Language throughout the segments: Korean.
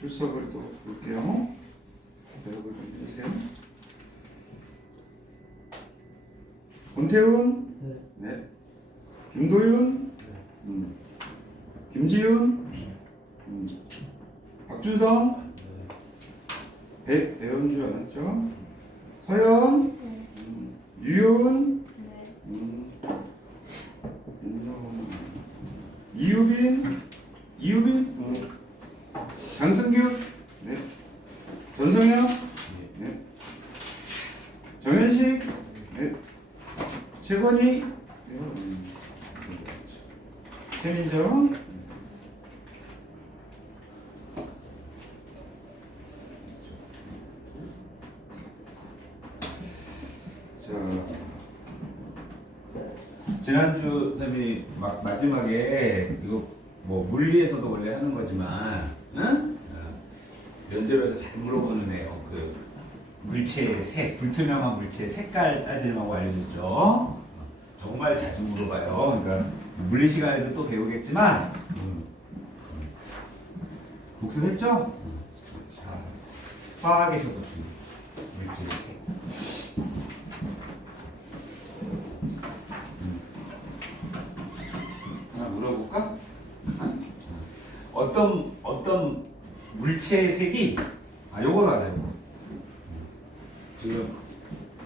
출석을 또 볼게요. 배우고 준비되세요. 권태훈, 네. 김도윤, 김지훈, 박준성, 배현주 안 했죠? 서연, 유효은, 이유빈, 장승규, 네. 전성현, 네. 정현식, 네. 최건희, 네. 최민정, 지난주 선생님이 마지막에 이거 뭐 물리에서도 원래 하는 거지만, 응? 면접에서 잘 물어보는 애요. 그 물체의 색, 불투명한 물체의 색깔 따지려고 알려줬죠. 정말 자주 물어봐요. 그러니까 물리 시간에도 또 배우겠지만, 복습했죠? 자, 화학에서도 물체의 색. 물어볼까? 어떤 물체의 색이 요거로 하자. 이거. 지금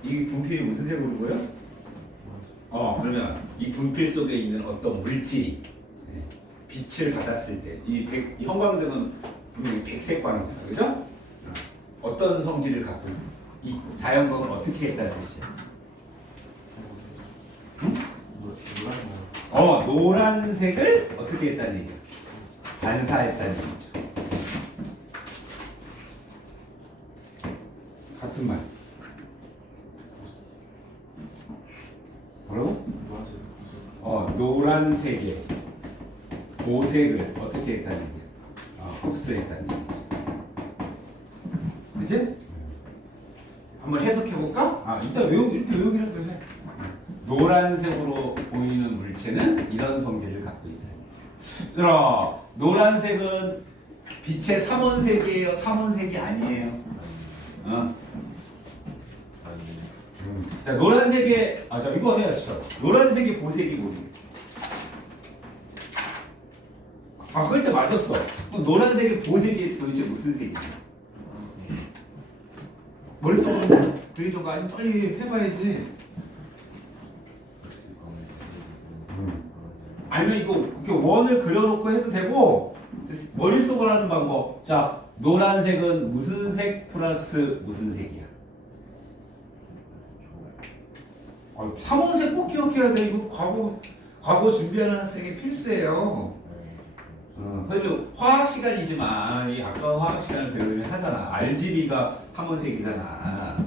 이 분필이 무슨 색으로 보여? 그러면 이 분필 속에 있는 어떤 물질이 빛을 받았을 때 이 형광등은 분명히 백색 광이잖아, 그죠? 어떤 성질을 갖고 이 자연광을 어떻게 했다는 뜻이야? 응? 노란색을 어떻게 했다는 얘기야? 반사했다는 얘기죠. 같은 말. 뭐라고? 노란색의 보색을 어떻게 했다는 얘기야? 흡수했다는 얘기죠. 그치? 한번 해석해볼까? 이따 이렇게 외우기라도 해. 노란색으로 보이는 물체는 이런 성질을 갖고 있다. 노란색은 빛의 삼원색이에요? 삼원색이 아니에요? 자, 노란색의 자 이거 해야죠. 노란색의 보색이 뭐지? 그럴 때 맞았어. 그럼 노란색의 보색이 도대체 무슨 색이야? 머릿속으로 그리던가 아니면 빨리 해봐야지. 아니면 이렇게 원을 그려놓고 해도 되고 머릿속으로 하는 방법. 자, 노란색은 무슨 색 플러스 무슨 색이야? 삼원색 꼭 기억해야 돼. 이거 과거 준비하는 학생의 필수예요. 선생님 화학 시간이지만 이 아까 화학 시간을 배우면 하잖아. RGB가 삼원색이잖아.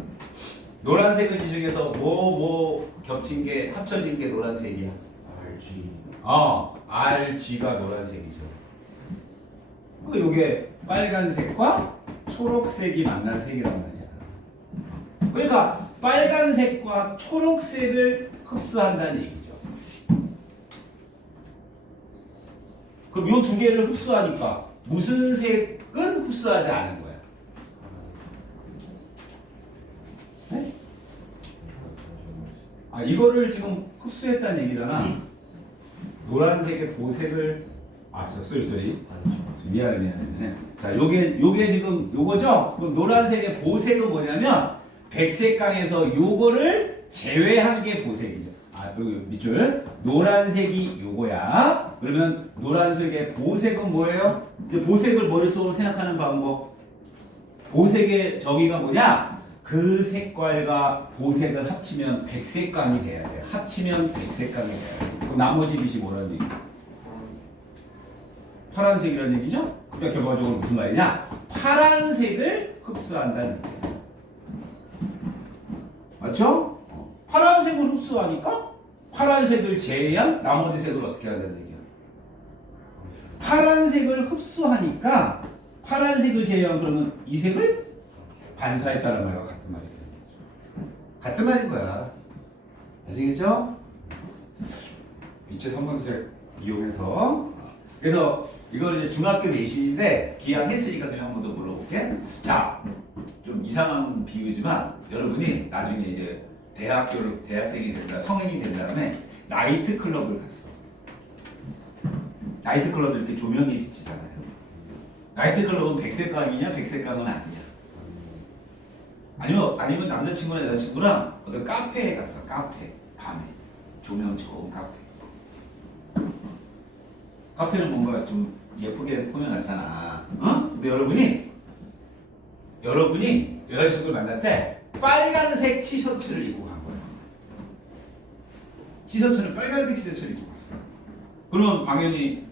노란색은 이 중에서 뭐 겹친 게 합쳐진 게 노란색이야. RG가 노란색이죠. 이게 빨간색과 초록색이 만난 색이란 말이야. 그러니까 빨간색과 초록색을 흡수한다는 얘기죠. 그럼 이 두 개를 흡수하니까 무슨 색은 흡수하지 않은 거야? 네? 이거를 지금 흡수했다는 얘기잖아. 노란색의 보색을 쏘리 미안해. 자, 요게 지금 요거죠? 그럼 노란색의 보색은 뭐냐면 백색강에서 요거를 제외한 게 보색이죠. 여기 밑줄 노란색이 요거야. 그러면 노란색의 보색은 뭐예요? 이제 보색을 머릿속으로 생각하는 방법. 보색의 정의가 뭐냐? 그 색깔과 보색을 합치면 백색강이 돼야 돼요. 합치면 백색강이 돼야 돼요. 그럼 나머지 빛이 뭐라는 얘기야? 파란색이라는 얘기죠? 그러니까 결과적으로 무슨 말이냐? 파란색을 흡수한다는 얘기야. 맞죠? 파란색을 흡수하니까 파란색을 제외한 나머지 색을 어떻게 한다는 얘기야? 파란색을 흡수하니까 파란색을 제외한 그러면 이 색을 반사했다는 말과 같은 말이 되는 거죠. 같은 말인 거야. 아시겠죠? 빛의 삼원색 이용해서 그래서 이걸 이제 중학교 내신인데 기왕했으니까 제가 한 번 더 물어볼게. 자, 좀 이상한 비유지만 여러분이 나중에 이제 대학생이 된다, 성인이 된 다음에 나이트 클럽을 갔어. 나이트 클럽 이렇게 조명이 비치잖아요. 나이트 클럽은 백색감이냐, 백색감은 아니냐. 아니면 남자친구나 여자친구랑 어떤 카페에 갔어. 카페 밤에 조명 좋은 카페. 카페는 뭔가 좀 예쁘게 꾸며놨잖아. 어? 근데 여러분이 여자친구를 만날 때 빨간색 티셔츠를 입고 간 거야. 티셔츠는 빨간색 티셔츠를 입고 갔어. 그러면 당연히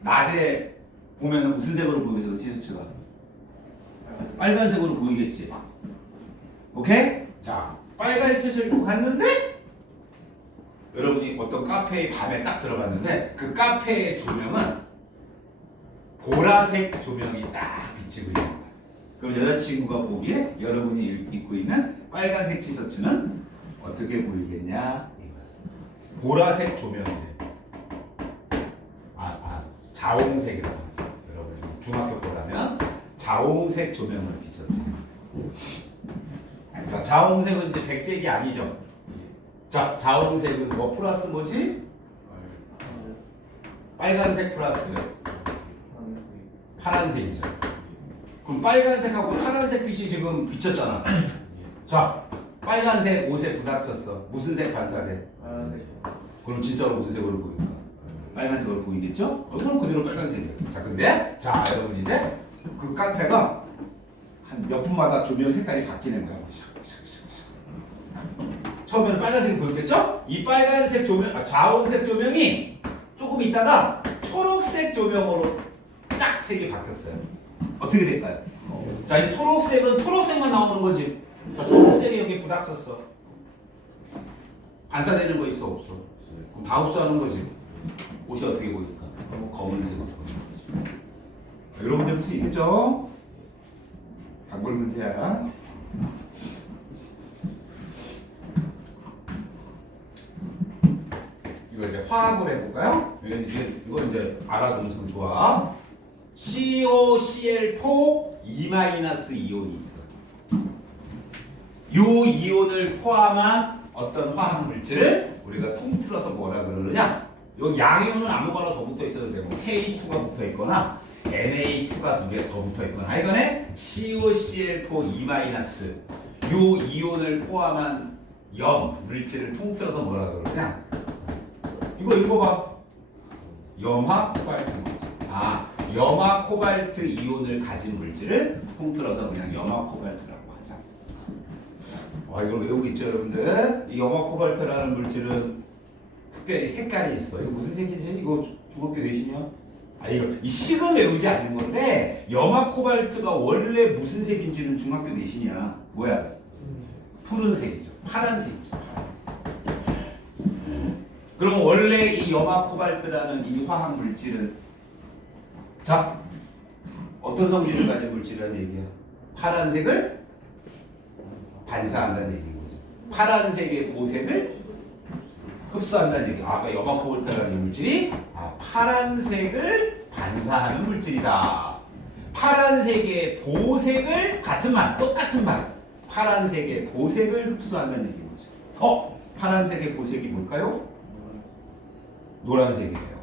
낮에 보면은 무슨 색으로 보이겠어? 티셔츠가 빨간색으로 보이겠지. 오케이? 자, 빨간 티셔츠를 입고 갔는데 여러분이 어떤 카페에 밤에 딱 들어갔는데 그 카페의 조명은 보라색 조명이 딱 비치고 있는 거야. 그럼 여자친구가 보기에 여러분이 입고 있는 빨간색 티셔츠는 어떻게 보이겠냐? 보라색 조명이래. 자홍색이라고 하죠. 여러분 중학교 거라면 자홍색 조명을 비춰줘. 그러니까 자홍색은 이제 백색이 아니죠. 자, 자홍색은 뭐 플러스 뭐지? 빨간색 플러스 파란색이죠. 그럼 빨간색하고 파란색 빛이 지금 비쳤잖아. 자, 빨간색 옷에 부닥쳤어. 무슨 색 반사돼? 파란색. 그럼 진짜로 무슨 색으로 보일까? 빨간색으로 보이겠죠? 그럼 그대로 빨간색이야. 자, 근데 자, 여러분 이제 그 카페가 한 몇 분마다 조명 색깔이 바뀌는 거야. 처음에는 빨간색이 보였겠죠? 이 빨간색 조명, 자홍색 조명이 조금 있다가 초록색 조명으로 쫙 색이 바뀌었어요. 어떻게 될까요? 자, 이 초록색은 초록색만 나오는 거지. 자, 초록색이 여기 부닥쳤어. 반사되는 거 있어 없어? 그럼 다 흡수하는 거지. 옷이 어떻게 보일까? 검은색으로 보이는 거지. 이런 문제 풀 수 있겠죠? 단골 문제야. 이거 이제 화학을 해볼까요? 이거 이제 알아두면 좋아. COCl4 2-이온이 있어. 요 이온을 포함한 어떤 화학 물질을 우리가 통틀어서 뭐라 그러느냐? 요 양이온은 아무거나 더 붙어 있어도 되고 K2가 붙어 있거나 Na2가 두 개 더 붙어 있거나 하여간에 COCl4 2- 요 이온을 포함한 염 물질을 통틀어서 뭐라 그러느냐? 이거 읽어봐. 염화 코발트. 염화 코발트 이온을 가진 물질을 통틀어서 그냥 염화 코발트라고 하자. 이걸 외우고 있죠, 여러분들? 이 염화 코발트라는 물질은 특별히 색깔이 있어. 이거 무슨 색이지? 이거 중학교 내신이야? 이거 이 식은 외우지 않는 건데 염화 코발트가 원래 무슨 색인지는 중학교 내신이야. 뭐야? 푸른색이죠. 파란색이죠. 그럼 원래 이 염화 코발트라는 이 화학 물질은 자 어떤 성질을 가진 물질이라는 얘기야? 파란색을 반사한다는 얘기인 거죠. 파란색의 보색을 흡수한다는 얘기. 염화 코발트라는 이 물질이 파란색을 반사하는 물질이다. 파란색의 보색을 똑같은 말. 파란색의 보색을 흡수한다는 얘기인 거죠. 파란색의 보색이 뭘까요? 노란색이에요.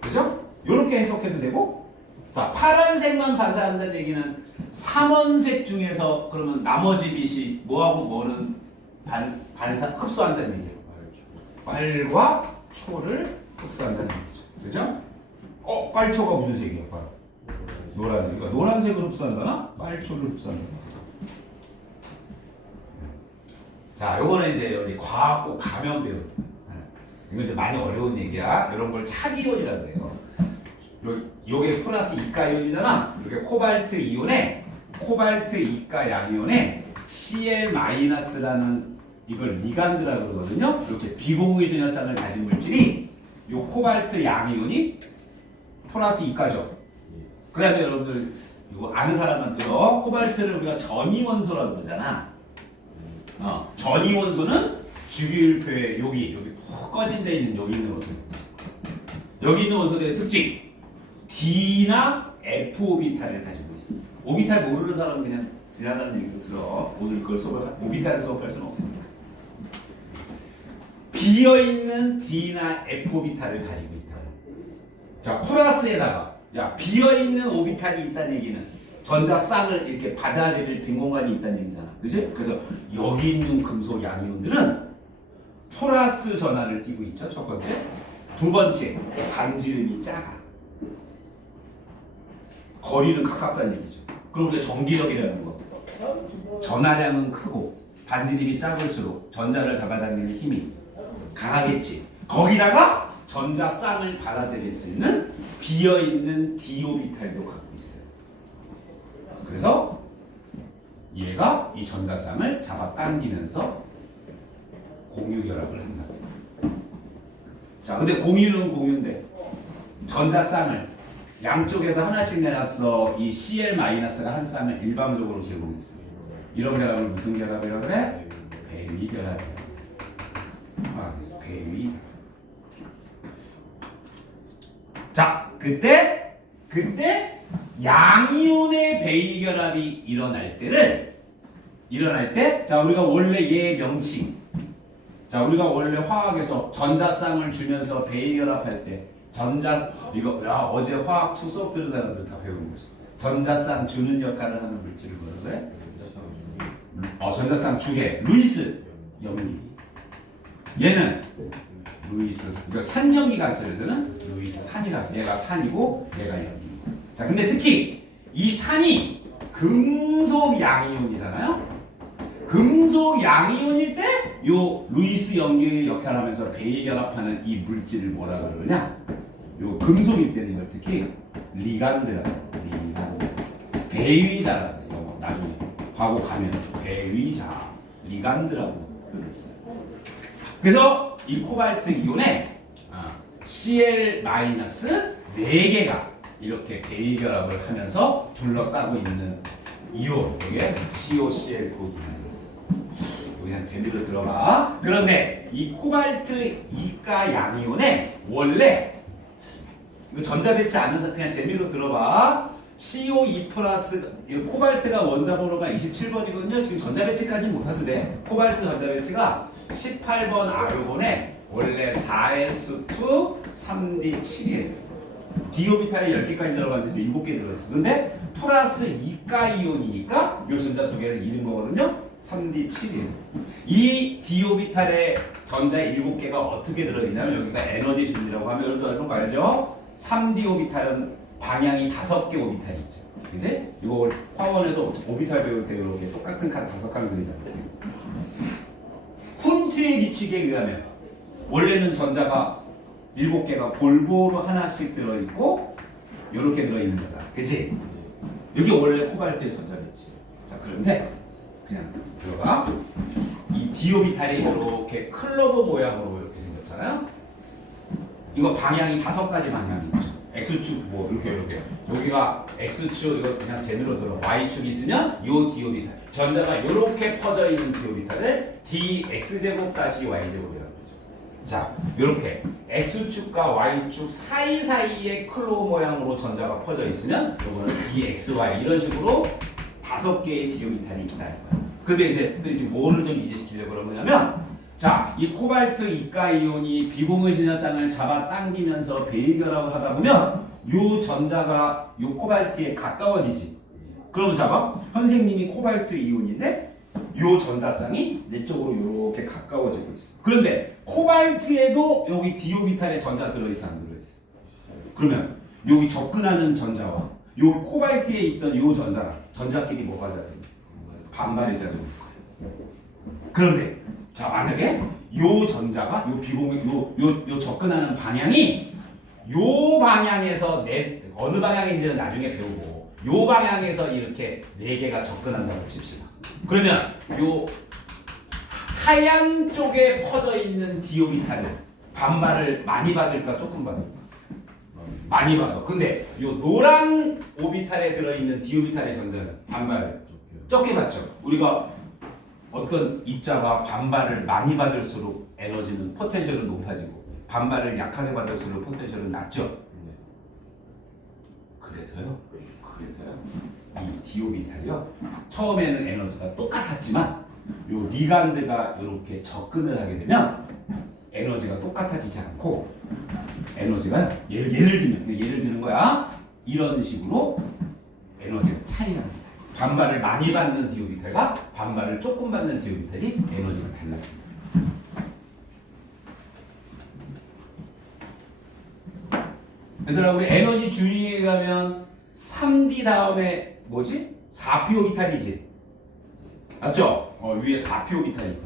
그죠? 이렇게 해석해도 되고, 자, 파란색만 반사한다는 얘기는 삼원색 중에서 그러면 나머지 빛이 뭐하고 뭐는 흡수한다는 얘기예요. 빨과 초를 흡수한다는 얘기죠. 그죠? 빨초가 무슨 색이야? 노란색. 그러니까 노란색으로 흡수한다나? 빨초를 흡수한다나? 자, 요거는 이제 여기 과학 꼭 가면 배우는 거야. 이건 이제 많이 어려운 얘기야. 이런 걸 차기론이라고 해요. 요게 플러스 이가이온이잖아. 이렇게 코발트 이온에 코발트 이가 양이온에 Cl-라는 이걸 리간드라고 그러거든요. 이렇게 비공유이전 현상을 가진 물질이 요 코발트 양이온이 플러스 이가죠. 그 다음에 여러분들 이거 아는 사람만 들어. 코발트를 우리가 전이원소라고 그러잖아. 전이원소는 주기율표에 여기 톡 꺼진 데 있는 여기 있는 것들. 여기 있는 원소들의 특징 D나 F 오비탈을 가지고 있어. 오비탈 모르는 사람은 그냥 지나가는 얘기도 들어. 오늘 그걸 오비탈을 수업할 수는 없으니까. 비어있는 D나 F 오비탈을 가지고 있다. 자, 플러스에다가 야 비어있는 오비탈이 있다는 얘기는 전자 쌍을 이렇게 받아들일 빈 공간이 있다는 얘기잖아. 그지? 그래서 여기 있는 금속 양이온들은 플러스 전하를 띠고 있죠. 첫 번째. 두 번째, 반지름이 작아. 거리는 가깝다는 얘기죠. 그럼 우리가 전기력이라는 거. 전하량은 크고 반지름이 작을수록 전자를 잡아당기는 힘이 강하겠지. 거기다가 전자 쌍을 받아들일 수 있는 비어있는 d 오비탈도 갖고 있어요. 그래서 얘가 이 전자 쌍을 잡아당기면서 공유 결합을 한다. 자, 근데 공유는 공유인데 전자 쌍을 양쪽에서 하나씩 내놨어. 이 Cl-가 한 쌍을 일방적으로 제공했어. 이런 결합을 무슨 결합이라고 그래? 배위 결합이야. 그래서 배위. 자, 그때 양이온의 배위 결합이 일어날 때, 자 우리가 원래 얘 명칭, 자 우리가 원래 화학에서 전자쌍을 주면서 배위 결합할 때 이거 어제 화학 투 수업 들은 사람들 다 배우는 거죠. 전자쌍 주는 역할을 하는 물질을 뭐라고 그래? 전자쌍 주게 루이스 염기. 얘는 루이스, 그러니까 산염기 간체들은 루이스 산이라. 얘가 산이고 얘가 염기. 자, 근데 특히 이 산이 금속 양이온이잖아요. 금속 양이온일 때 요 루이스 염기를 역할하면서 배위 결합하는 이 물질을 뭐라 그러냐? 요 금속일 때는 이걸 특히 리간드라고. 리간드. 배위자라고. 이거 나중에 과거 가면 배위자, 리간드라고 표현했어요. 그래서 이 코발트 이온에 Cl- 4개가 이렇게 배위 결합을 하면서 둘러싸고 있는 이온, 이게 COCl 고기는 그냥 재미로 들어봐. 그런데 이 코발트 이가 양이온에 원래 이거 전자 배치 안 해서 그냥 재미로 들어봐. CO2 플러스 코발트가 원자번호가 27번이거든요. 지금 전자 배치까지 못 하도 돼. 코발트 전자 배치가 18번 아요온에 원래 4s2 3d7이에요. d 오비탈이 10개까지 들어가는데 지금 7개 들어있어. 근데 플러스 이가 이온이니까 요 전자 두 개를 잃은 거거든요. 3d7이에요. 이 d 오비탈의 전자 7개가 어떻게 들어있냐면 여기가 에너지 준이라고 하면 여러분도 알고 알죠? 3d 오비탈은 방향이 5개 오비탈이 있죠. 그지? 이거 화원에서 오비탈 배울 때 이렇게 똑같은 칸 5칸 그리잖아요. 쿤트의 규칙에 의하면 원래는 전자가 7개가 골고루 하나씩 들어있고 이렇게 들어있는 거다. 그치? 여기 원래 코발트의 전자겠지. 자, 그런데 그냥 들어가. 이 d 오비탈이 이렇게 클로버 모양으로 이렇게 생겼잖아요. 이거 방향이 5가지 방향이 있죠. X축 뭐 이렇게 여기가 X축 이거 그냥 제대로 들어. Y축이 있으면 요 d 오비탈 전자가 이렇게 퍼져 있는 d 오비탈을 dx제곱 다시 y제곱이라고 하죠. 자, 이렇게 X축과 Y축 사이사이에 클로버 모양으로 전자가 퍼져 있으면 이거는 dxy 이런 식으로 5개의 d 오비탈이 있다는 거야. 근데 이제 뭐를 좀 이해시키려고 그런 거냐면, 자, 이 코발트 이가 이온이 비공유 진화쌍을 잡아 당기면서 배위 결합을 하다 보면 요 전자가 요 코발트에 가까워지지. 그러면 잡아. 선생님이 코발트 이온인데 요 전자쌍이 내 쪽으로 이렇게 가까워지고 있어. 그런데 코발트에도 여기 d 오비탈에 전자 들어있어 안 들어있어? 그러면 여기 접근하는 전자와 요 코발트에 있던 요 전자끼리 뭐가 자돼? 반발이 자되는 거야. 그런데 자, 만약에 요 전자가 요 비공유 요 접근하는 방향이 요 방향에서 어느 방향인지는 나중에 배우고 요 방향에서 이렇게 4개가 접근한다고 칩시다. 그러면 요 하얀 쪽에 퍼져 있는 d 오비탈은 반발을 많이 받을까 조금 받을까? 많이 받아. 근데 요 노란 오비탈에 들어있는 d 오비탈의 전자는 반발을 적게 받죠. 우리가 어떤 입자가 반발을 많이 받을수록 에너지는 포텐셜은 높아지고 반발을 약하게 받을수록 포텐셜은 낮죠. 그래서요. 이 디오비탈이요. 처음에는 에너지가 똑같았지만 요 리간드가 이렇게 접근을 하게 되면 에너지가 똑같아지지 않고 에너지가 예를 드는 거야. 이런 식으로 에너지가 차이가 납니다. 반발을 많이 받는 디오비탈과 반발을 조금 받는 디오비탈이 에너지가 달라집니다. 얘들아, 우리 에너지 주의에 가면 3D 다음에 뭐지? 4p 오비탈이지. 맞죠? 위에 4p 오비탈이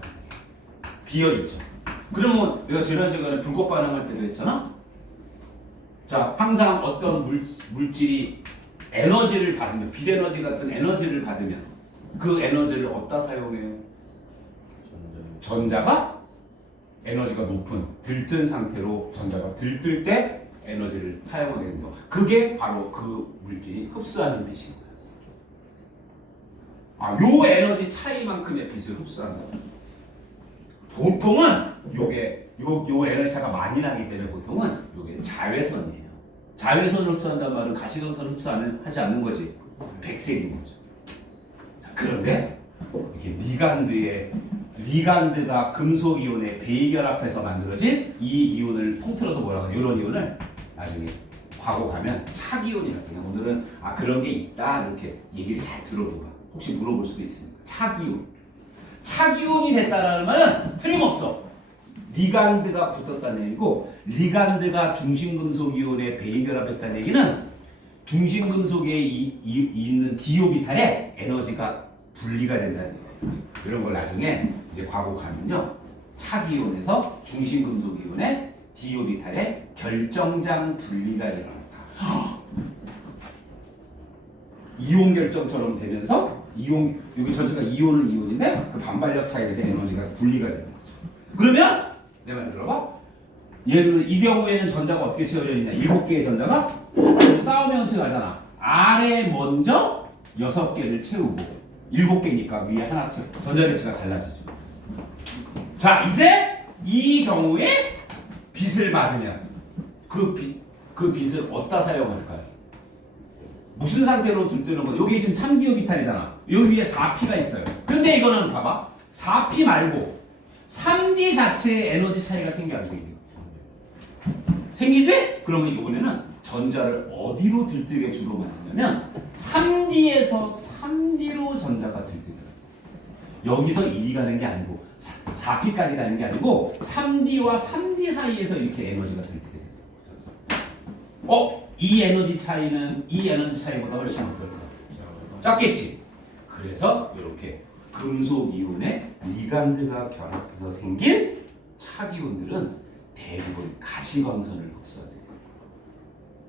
비어있죠. 그러면 내가 지난 시간에 불꽃 반응할 때도 했잖아. 자, 항상 어떤 물질이 에너지를 받으면, 빛에너지 같은 에너지를 받으면 그 에너지를 어디다 사용해요? 전자가 에너지가 높은 들뜬 상태로 전자가 들뜰 때 에너지를 사용하게 된다. 그게 바로 그 물질이 흡수하는 빛인 거야. 요 에너지 차이만큼의 빛을 흡수한다. 보통은 요 에너지 차가 많이 나기 때문에 보통은 요게 자외선이에요. 자외선을 흡수한다는 말은 가시광선을 하지 않는 거지. 백색인 거죠. 자, 그런데 이게 리간드가 금속 이온에 베이결합해서 만들어진 이 이온을 통틀어서 뭐라고 하냐, 이런 이온을 나중에 과거 가면 착이온이라고 해요. 오늘은 그런 게 있다 이렇게 얘기를 잘 들어둬라. 혹시 물어볼 수도 있으니까. 착이온이 됐다라는 말은 틀림없어. 리간드가 붙었다는 얘기고, 리간드가 중심금속 이온에 베이결합했다는 얘기는 중심금속에 있는 디오비탈에 에너지가 분리가 된다는 얘기예요. 이런 걸 나중에 이제 과거 가면요, 착이온에서 중심금속 이온의 디오비탈의 결정장 분리가 일어난다. 이온 결정처럼 되면서 여기 전체가 이온은 이온인데 그 반발력 차이에서 에너지가 분리가 되는 거죠. 그러면 내 말 들어봐. 예를 들어 이 경우에는 전자가 어떻게 채워져 있냐? 7개의 전자가 싸움의 원칙 알잖아. 아래 먼저 6개를 채우고 7개니까 위에 하나 채우고 전자 배치가 달라지죠. 자, 이제 이 경우에 빛을 받으면 그 빛을 어디다 사용할까요? 무슨 상태로 들뜨는 거? 여기 지금 3D 오비탈이잖아. 여기 위에 4P가 있어요. 근데 이거는 봐봐. 4P 말고 3D 자체의 에너지 차이가 생겨 안 생겨? 생기지? 그러면 이번에는 전자를 어디로 들뜨게 주로 만드냐면 3D에서 3D로 전자가 들뜨게. 여기서 1이 가는 게 아니고 4P까지 가는 게 아니고 3D와 3D 사이에서 이렇게 에너지가 들뜨게 돼요. 이 에너지 차이는 이 에너지 차이보다 훨씬 어떨까? 작겠지? 그래서 이렇게 금속 이온에 리간드가 결합해서 생긴 착이온들은 대부분 가시광선을 흡수하게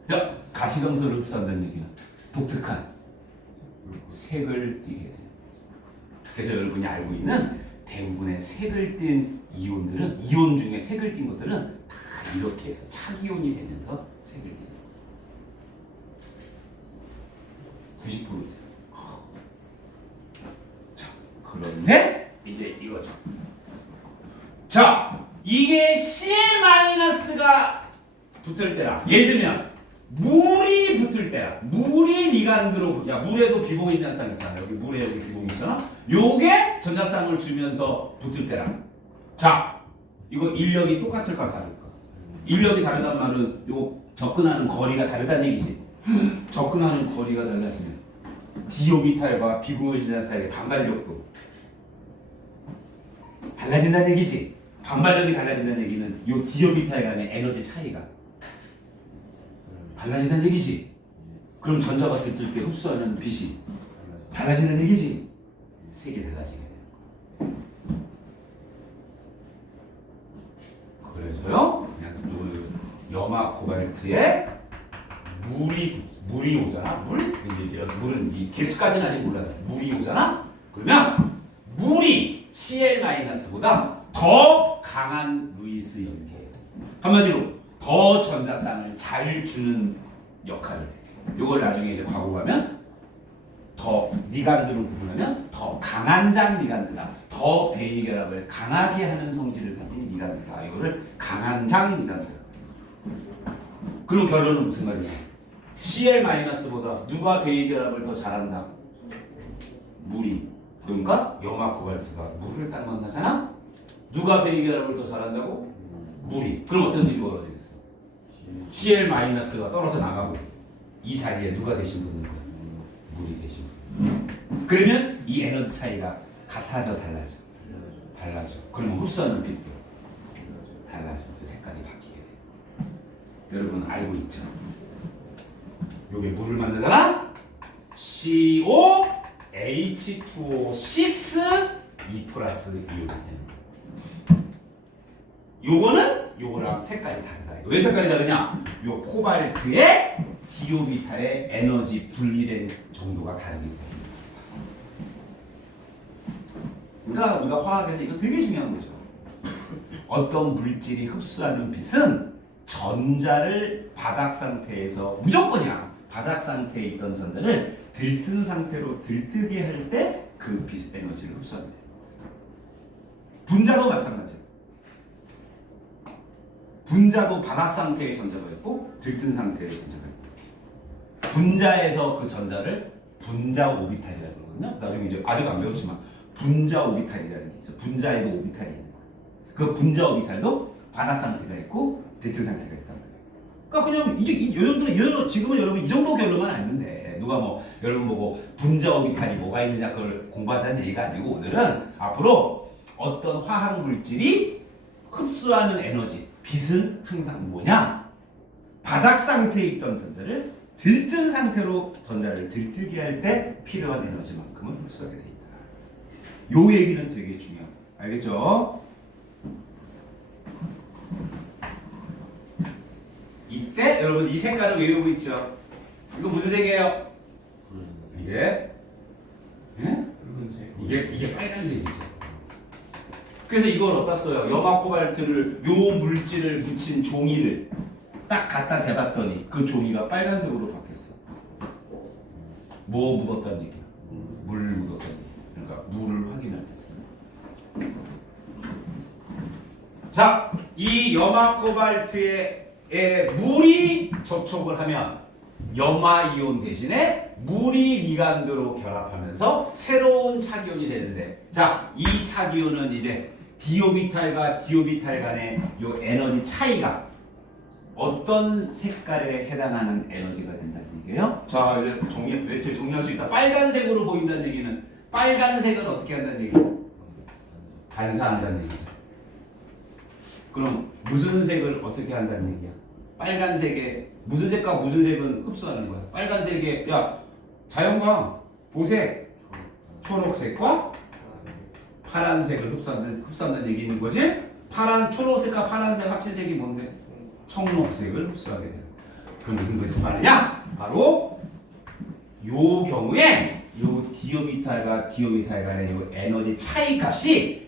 돼요. 가시광선을 흡수한다는 얘기는 독특한 색을 띠게 돼요. 그래서 여러분이 알고 있는 대부분의 색을 띤 이온 중에 색을 띤 것들은 다 이렇게 해서 착이온이 되면서 색을 띈다. 90% 이상. 자, 그런데 이제 이거죠. 자, 이게 Cl-가 붙을 때라. 예를 들면 물이 붙을 때라. 물이 리간드로, 물에도 비공유 전자쌍 있잖아. 여기 물에 여기 비공유 있잖아. 요게 전자쌍을 주면서 붙을 때라. 자, 이거 인력이 똑같을까 다를까? 인력이 다르다는 말은 요 접근하는 거리가 다르다는 얘기지. 접근하는 거리가 달라지면 디오비탈과 비공유 전자 사이의 반발력도 달라진다는 얘기지. 반발력이 달라진다는 얘기는 요 디오비탈 간의 에너지 차이가 달라진다는 얘기지. 그럼 전자가 들뜰 때 흡수하는 빛이 달라진다는 얘기지. 색이 달라지게 돼요. 그래서요, 그냥 염화 코발트에 물이 오잖아. 물은 이 개수까지는 아직 몰라요. 물이 오잖아. 그러면 물이 Cl-보다 더 강한 루이스 연계예요. 한마디로 더 전자쌍을 잘 주는 역할을 해요. 이걸 나중에 이제 과거 가면 더 리간드로 구분하면 더 강한 장 리간드다. 더 베이결합을 강하게 하는 성질을 가진 미란다. 이거를 강한 장 미란다. 그럼 결론은 무슨 말이냐? Cl-보다 누가 베이결합을 더 잘한다? 물이. 그러니까 염화 코발트가 물을 딱 만나잖아? 누가 베이결합을 더 잘한다고? 물이. 그럼 어떤 일이 벌어지겠어? Cl-가 떨어져 나가고 이 자리에 누가 대신 붙는 거야? 물이 대신. 그러면 이 에너지 차이가 같아져 달라져? 달라져. 그러면 흡수하는 빛도 달라져. 그 색깔이 바뀌게 돼. 여러분 알고 있죠? 요게 물을 만들잖아? CO H2O6 2 플러스 이온. 요거는 요거랑 색깔이 다르다. 왜 색깔이 다르냐? 요 코발트의 디오비탈의 에너지 분리된 정도가 다르기 때문에. 그러니까 우리가 화학에서 이거 되게 중요한 거죠. 어떤 물질이 흡수하는 빛은 전자를 바닥 상태에서 무조건이야. 바닥 상태에 있던 전자를 들뜬 상태로 들뜨게 할 때 그 빛 에너지를 흡수한대. 분자도 마찬가지야. 분자도 바닥 상태의 전자가 있고 들뜬 상태의 전자가 있고. 분자에서 그 전자를 분자 오비탈이라는 거거든요. 나중에 이제 아직 안 배웠지만 분자 오비탈이라는 게 있어. 분자에도 오비탈이 있는 거야. 그 분자 오비탈도 바닥 상태가 있고 들뜬 상태가 있단 말이야. 그러니까 그냥 이제 여러분들은 지금은 여러분 이 정도 결론만 알는데 누가 뭐 여러분 보고 분자 오비탈이 뭐가 있느냐 그걸 공부하자는 얘기가 아니고 오늘은 앞으로 어떤 화학 물질이 흡수하는 에너지 빛은 항상 뭐냐? 바닥 상태에 있던 전자를 들뜬 상태로 전자를 들뜨게 할 때 필요한 에너지만큼을 흡수하게 돼 있다. 요 얘기는 되게 중요해. 알겠죠? 이때 여러분 이 색깔을 외우고 있죠. 이거 무슨 색이에요? 이게 붉은색. 이게 빨간색이죠. 그래서 이걸 어디다 써요? 염화 코발트를 요 물질을 묻힌 종이를 딱 갖다 대봤더니 그 종이가 빨간색으로 바뀌었어. 뭐 묻었다는 얘기야? 물 묻었다는 얘기야. 그러니까 물을 확인할 때 쓰는. 자, 이 염화 코발트에 물이 접촉을 하면 염화 이온 대신에 물이 리간드로 결합하면서 새로운 차기온이 되는데, 자, 이 차기온은 이제 디오비탈과 디오비탈 간의 요 에너지 차이가 어떤 색깔에 해당하는 에너지가 된다는 얘기예요. 자, 이제 정리할 수 있다. 빨간색으로 보인다는 얘기는 빨간색은 어떻게 한다는 얘기예요? 반사한다는 얘기죠. 그럼 무슨 색을 어떻게 한다는 얘기야? 빨간색에 무슨 색과 무슨 색은 흡수하는 거야. 빨간색에 야 자연광 보색 초록색과 파란색을 흡수한다는 얘기 있는 거지. 초록색과 파란색 합체색이 뭔데? 청록색을 흡수하게 되는. 그럼 무슨 말이냐? 바로 요 경우에 요 디오비탈과 디오비탈 간의 요 에너지 차이 값이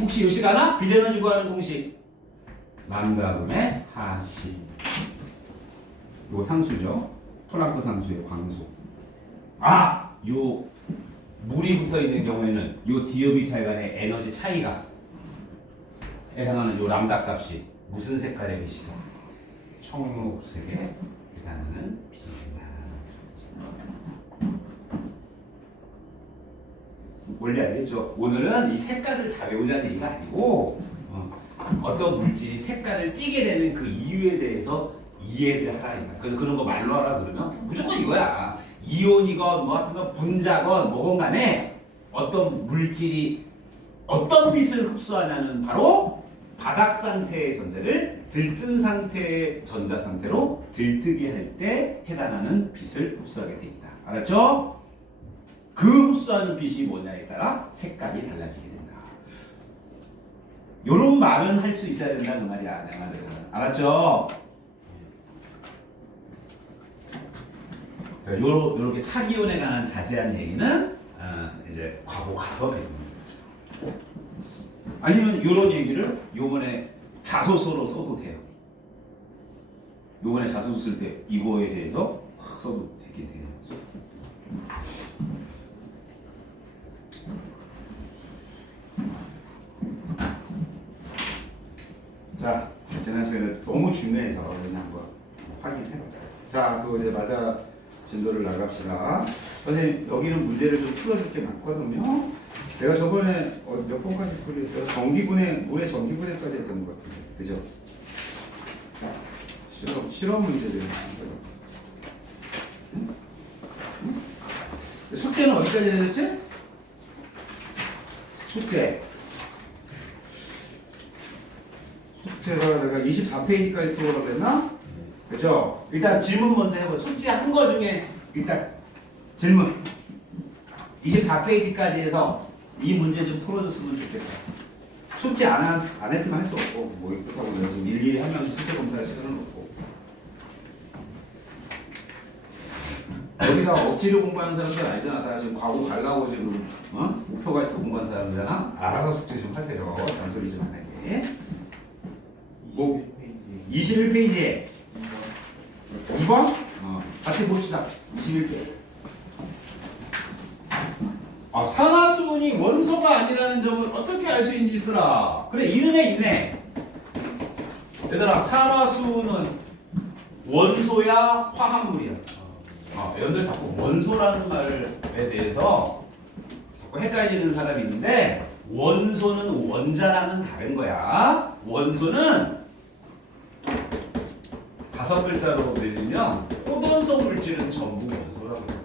혹시 요식 아나? 비대에너지 구하는 공식 람다분의 하시. 요 상수죠. 플랑크 상수의 광소. 요 물이 붙어 있는 경우에는 요 디오비탈 간의 에너지 차이가 해당하는 요 람다 값이 무슨 색깔의 빛이다? 청록색에 해당하는 빛입니다. 원래 알겠죠? 오늘은 이 색깔을 다 외우자는 얘기가 아니고 어떤 물질이 색깔을 띠게 되는 그 이유에 대해서 이해를 하라. 그래서 그런 거 말로 하라 그러면 무조건 이거야. 이온이건 뭐 같은 거 분자건 뭐건 간에 어떤 물질이 어떤 빛을 흡수하냐는 바로 바닥 상태의 전자를 들뜬 상태의 전자 상태로 들뜨게 할 때 해당하는 빛을 흡수하게 돼 있다. 알았죠? 그 흡수하는 빛이 뭐냐에 따라 색깔이 달라지게 된다. 요런 말은 할 수 있어야 된다는 말이야. 내 말은. 알았죠? 요렇게 차기온에 관한 자세한 얘기는 이제 과거 가서 배우는 거예요. 아니면 요런 얘기를 요번에 자소서로 써도 돼요. 요번에 자소서 쓸 때 이거에 대해서 써도 되게 되는 거죠. 너무 중요해서 그냥 한번 확인해봤어요. 자, 또 이제 맞아 진도를 나갑시다. 선생님 여기는 문제를 좀 풀어줄 게 많거든요. 내가 저번에 몇 번까지 풀었죠? 전기분해, 물의 전기분해까지 했던 것 같은데, 그죠? 실험 문제들. 숙제는 어디까지 되었지? 숙제가 내가 24페이지까지 풀어라 그랬나? 그죠? 일단 질문 먼저 해봐. 숙제 한 거 중에 일단 질문 24페이지까지 해서 이 문제 좀 풀어줬으면 좋겠다. 숙제 안 했으면 할 수 없고 뭐 그렇다고 내가 좀 일일이 한 명씩 숙제 검사할 시간은 없고 여기가 억지로 공부하는 사람들 아니잖아. 다 지금 과거 가려고 지금 목표가 있어 공부하는 사람이잖아. 알아서 숙제 좀 하세요. 잔소리 좀 안 하게. 뭐 21페이지에 2번? 같이 봅시다. 21페이지. 산화수은이 원소가 아니라는 점을 어떻게 알 수 있는지 쓰라. 그래, 있네. 얘들아, 산화수은은 원소야, 화합물이야. 여러분들 자꾸 원소라는 말에 대해서 자꾸 헷갈리는 사람이 있는데, 원소는 원자랑은 다른 거야. 원소는 5글자로 내리면 호돈소 물질은 전부 원소라고 해요.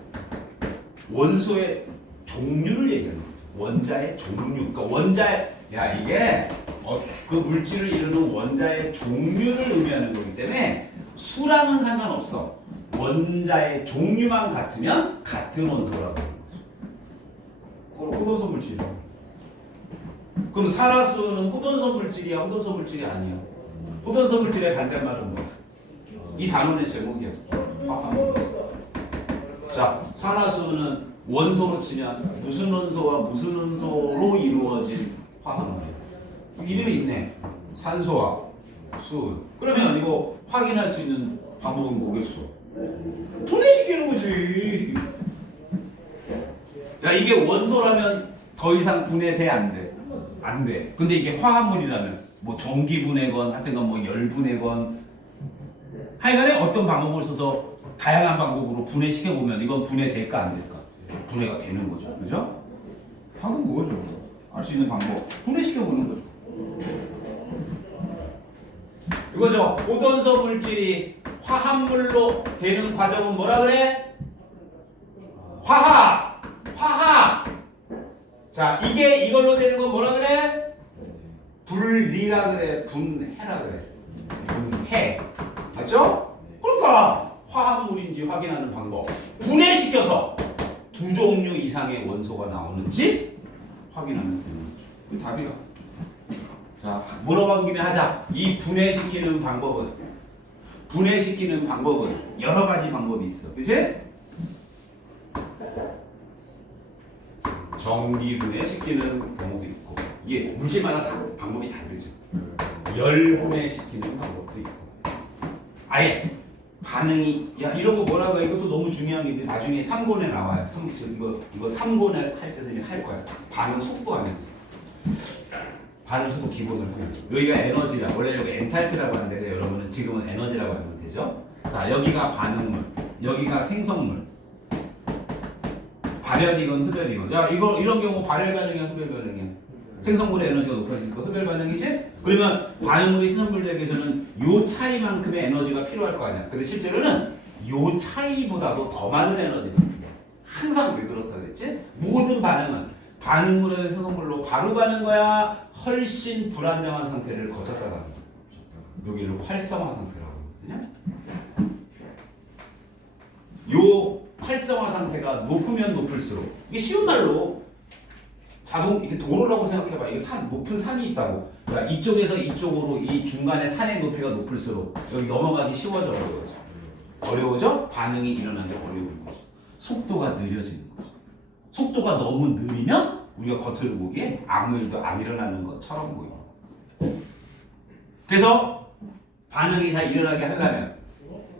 원소의 종류를 얘기하는 거예요. 원자의 종류. 그러니까 이게 그 물질을 이루는 원자의 종류를 의미하는 거기 때문에 수랑은 상관없어. 원자의 종류만 같으면 같은 원소라고 하는 거죠. 호돈소 물질이야. 그럼 산화수는 호돈소 물질이야, 호돈소 물질이 아니야? 호돈소 물질의 반대말은 뭐야? 이 단원의 제목이야. 자, 산화수는 원소로 치면 무슨 원소와 무슨 원소로 이루어진 화합물이야. 이름이 있네. 산소와 수은. 그러면 이거 확인할 수 있는 방법은 뭐겠어? 분해시키는 거지. 야, 이게 원소라면 더 이상 분해돼 안 돼? 안 돼. 근데 이게 화합물이라면 뭐 전기분해건 하여튼간 뭐 열분해건 하여간에 어떤 방법을 써서 다양한 방법으로 분해시켜보면 이건 분해될까 안 될까? 분해가 되는 거죠. 그죠? 답은 뭐죠? 알 수 있는 방법. 분해시켜보는 거죠. 이거죠. 호돈소 물질이 화합물로 되는 과정은 뭐라 그래? 화합! 자, 이걸로 되는 건 뭐라 그래? 분리라 그래. 분해라 그래. 분해. 맞죠? 그러니까 화합물인지 확인하는 방법. 분해시켜서 2종류 이상의 원소가 나오는지 확인하면 되는 거죠. 그 답이야. 자, 물어본 김에 하자. 이 분해시키는 방법은 여러 가지 방법이 있어. 그치? 전기 분해시키는 방법이 있고, 이게 물질마다 방법이 다르죠. 열 분해시키는 방법도 있고, 아예 반응이 이런 거 뭐라고 해? 이것도 너무 중요한 게 있는데 나중에 3권에 나와요. 이거 3권에 할 때 선생님이 할 거야. 반응 속도 하면서. 반응 속도 기본을 하면서. 여기가 에너지라. 원래 여기 엔탈피라고 하는데 여러분은 지금은 에너지라고 하면 되죠. 자, 여기가 반응물, 여기가 생성물. 발열이건 흡열이건. 야, 이런 경우 발열 반응이야, 흡열 반응이야. 생성물의 에너지가 높아지니까 흡열 반응이지? 그러면 반응물이 생성물에 대해서는 요 차이만큼의 에너지가 필요할 거 아니야. 근데 실제로는 요 차이보다도 더 많은 에너지가 필요해. 항상 왜 그렇다 그랬지? 모든 반응은 반응물의 생성물로 바로 가는 거야? 훨씬 불안정한 상태를 거쳤다 가는 거야. 여기를 활성화 상태라고 하거든요. 요 활성화 상태가 높으면 높을수록, 이게 쉬운 말로 이렇게 도로라고 생각해봐. 이게 높은 산이 있다고. 그러니까 이쪽에서 이쪽으로 이 중간에 산의 높이가 높을수록 여기 넘어가기 쉬워져. 어려워져? 반응이 일어나기 어려운 거죠. 속도가 느려지는 거죠. 속도가 너무 느리면 우리가 겉으로 보기에 아무 일도 안 일어나는 것처럼 보여. 그래서 반응이 잘 일어나게 하려면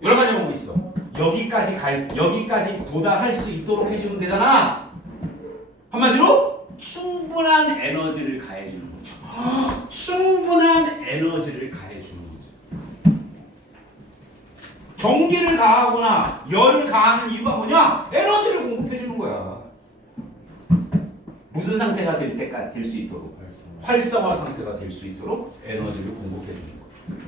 여러 가지 방법이 있어. 여기까지 도달할 수 있도록 해주면 되잖아. 한마디로 충분한 에너지를 가해주는 거죠. 충분한 에너지를 가해주는 거죠. 전기를 가하거나 열을 가하는 이유가 뭐냐? 에너지를 공급해 주는 거야. 무슨 상태가 될 때까지 될 수 있도록 활성화 상태가 될 수 있도록 에너지를 공급해 주는 거야.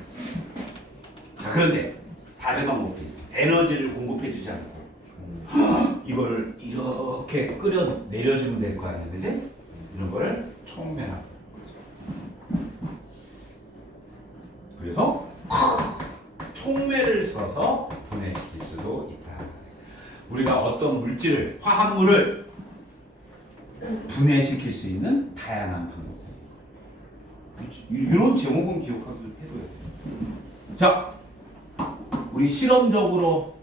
자, 그런데 다른 방법도 있어. 에너지를 공급해 주지 않고 이거를 이렇게 끌어 내려주면 될 거 아니야, 그지? 이런 걸 총매라고. 그래서 촉매를 써서 분해시킬 수도 있다. 우리가 어떤 물질을, 화합물을 분해시킬 수 있는 다양한 방법들. 이런 제목은 기억하기도 해둬야 돼. 자, 우리 실험적으로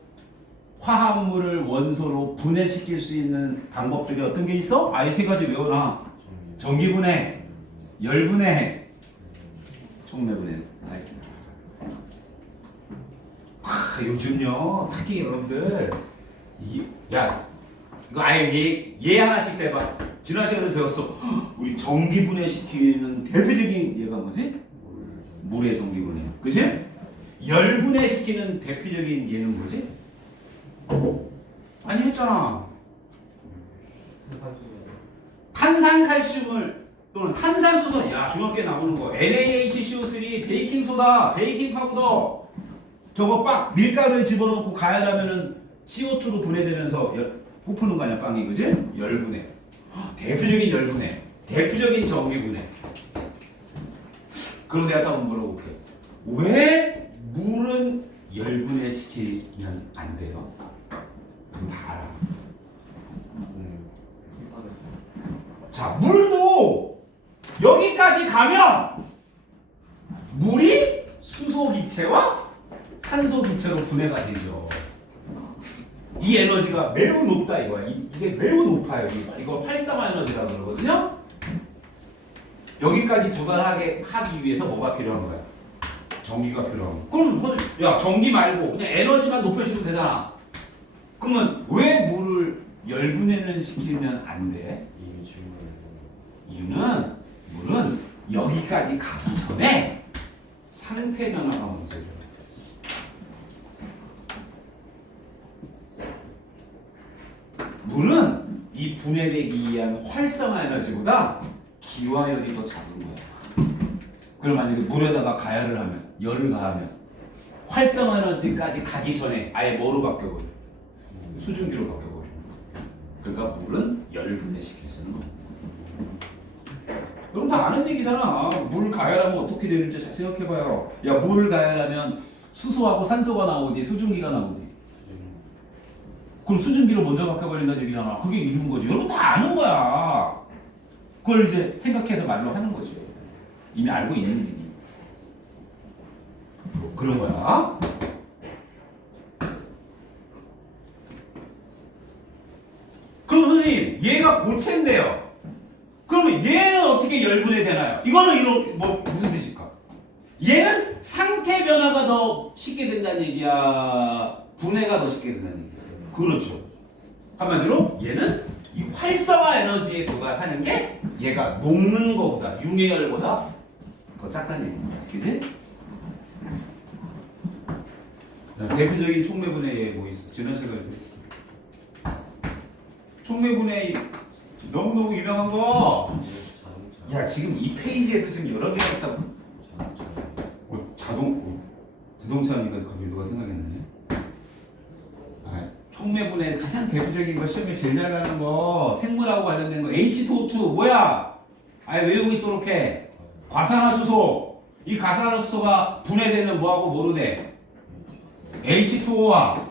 화합물을 원소로 분해시킬 수 있는 방법들이 어떤 게 있어? 아예 세 가지 외워놔. 전기분해, 열분해, 촉매분해. 요즘요, 특히 여러분들, 이거 아예 얘 하나씩 빼봐. 지난 시간에 배웠어. 우리 전기 분해시키는 대표적인 얘가 뭐지? 물의 전기 분해. 그치? 열 분해시키는 대표적인 얘는 뭐지? 아니 했잖아. 탄산칼슘을 또는 탄산수소. 야, 중학교에 나오는 거. NaHCO3, 베이킹소다, 베이킹파우더. 저거 빵 밀가루에 집어넣고 가열하면은 CO2로 분해되면서 부푸는 거 아니야, 빵이. 그지? 열분해. 대표적인 열분해. 대표적인 전기분해. 그럼 내가 한번 물어볼게. 왜 물은 열분해 시키면 안 돼요? 그럼 다 알아. 자, 물도 여기까지 가면 물이 수소 기체와 산소 기체로 분해가 되죠. 이 에너지가 매우 높다 이거야. 이게 매우 높아요. 이거 활성화 에너지라고 그러거든요. 여기까지 도달하게 하기 위해서 뭐가 필요한 거야? 전기가 필요한 거야. 그럼 야, 전기 말고 그냥 에너지만 높여주면 되잖아. 그러면 왜 물을 열분해를 시키면 안 돼? 이유는 물은 여기까지 가기 전에 상태 변화가 먼저 일어나요. 물은 이 분해되기 위한 활성화 에너지보다 기화열이 더 작은 거야. 그럼 만약에 물에다가 가열을 하면, 열을 가하면 활성화 에너지까지 가기 전에 아예 뭐로 바뀌어버려? 수증기로 바뀌어버려. 그러니까 물은 열 분해시킬 수는 없는 거야. 그럼 다 아는 얘기잖아. 물 가열하면 어떻게 되는지 잘 생각해봐요. 야, 물을 가열하면 수소하고 산소가 나오지, 수증기가 나오지. 그럼 수증기로 먼저 바뀌어버린다는 얘기잖아. 그게 이유인 거지. 여러분 다 아는 거야. 그걸 이제 생각해서 말로 하는 거죠. 이미 알고 있는 얘기. 그런 거야. 그럼 선생님, 얘가 고체인데요. 그러면 얘는 어떻게 열분해 되나요? 이거는 이런 무슨 뜻일까? 얘는 상태 변화가 더 쉽게 된다는 얘기야. 분해가 더 쉽게 된다는 얘기야. 그렇죠. 한마디로 얘는 이 활성화 에너지에 도달하는 게 얘가 녹는 거보다, 융해열보다 더 작다는 얘기입니다. 그지? 대표적인 촉매분해에 뭐 있어? 지난 시간에 촉매분해 너무너무 유명한 거. 야, 지금 이 페이지에도 지금 여러 개가 있다고. 자동차 하니까 갑자기 누가 생각이 나네. 촉매분해 가장 대표적인 거, 시험에 제일 잘 가는 거, 생물하고 관련된 거, H2O2 뭐야? 아예 외우고 있도록 해. 과산화수소. 이 과산화수소가 분해되면 뭐하고 뭐로 돼? H2O와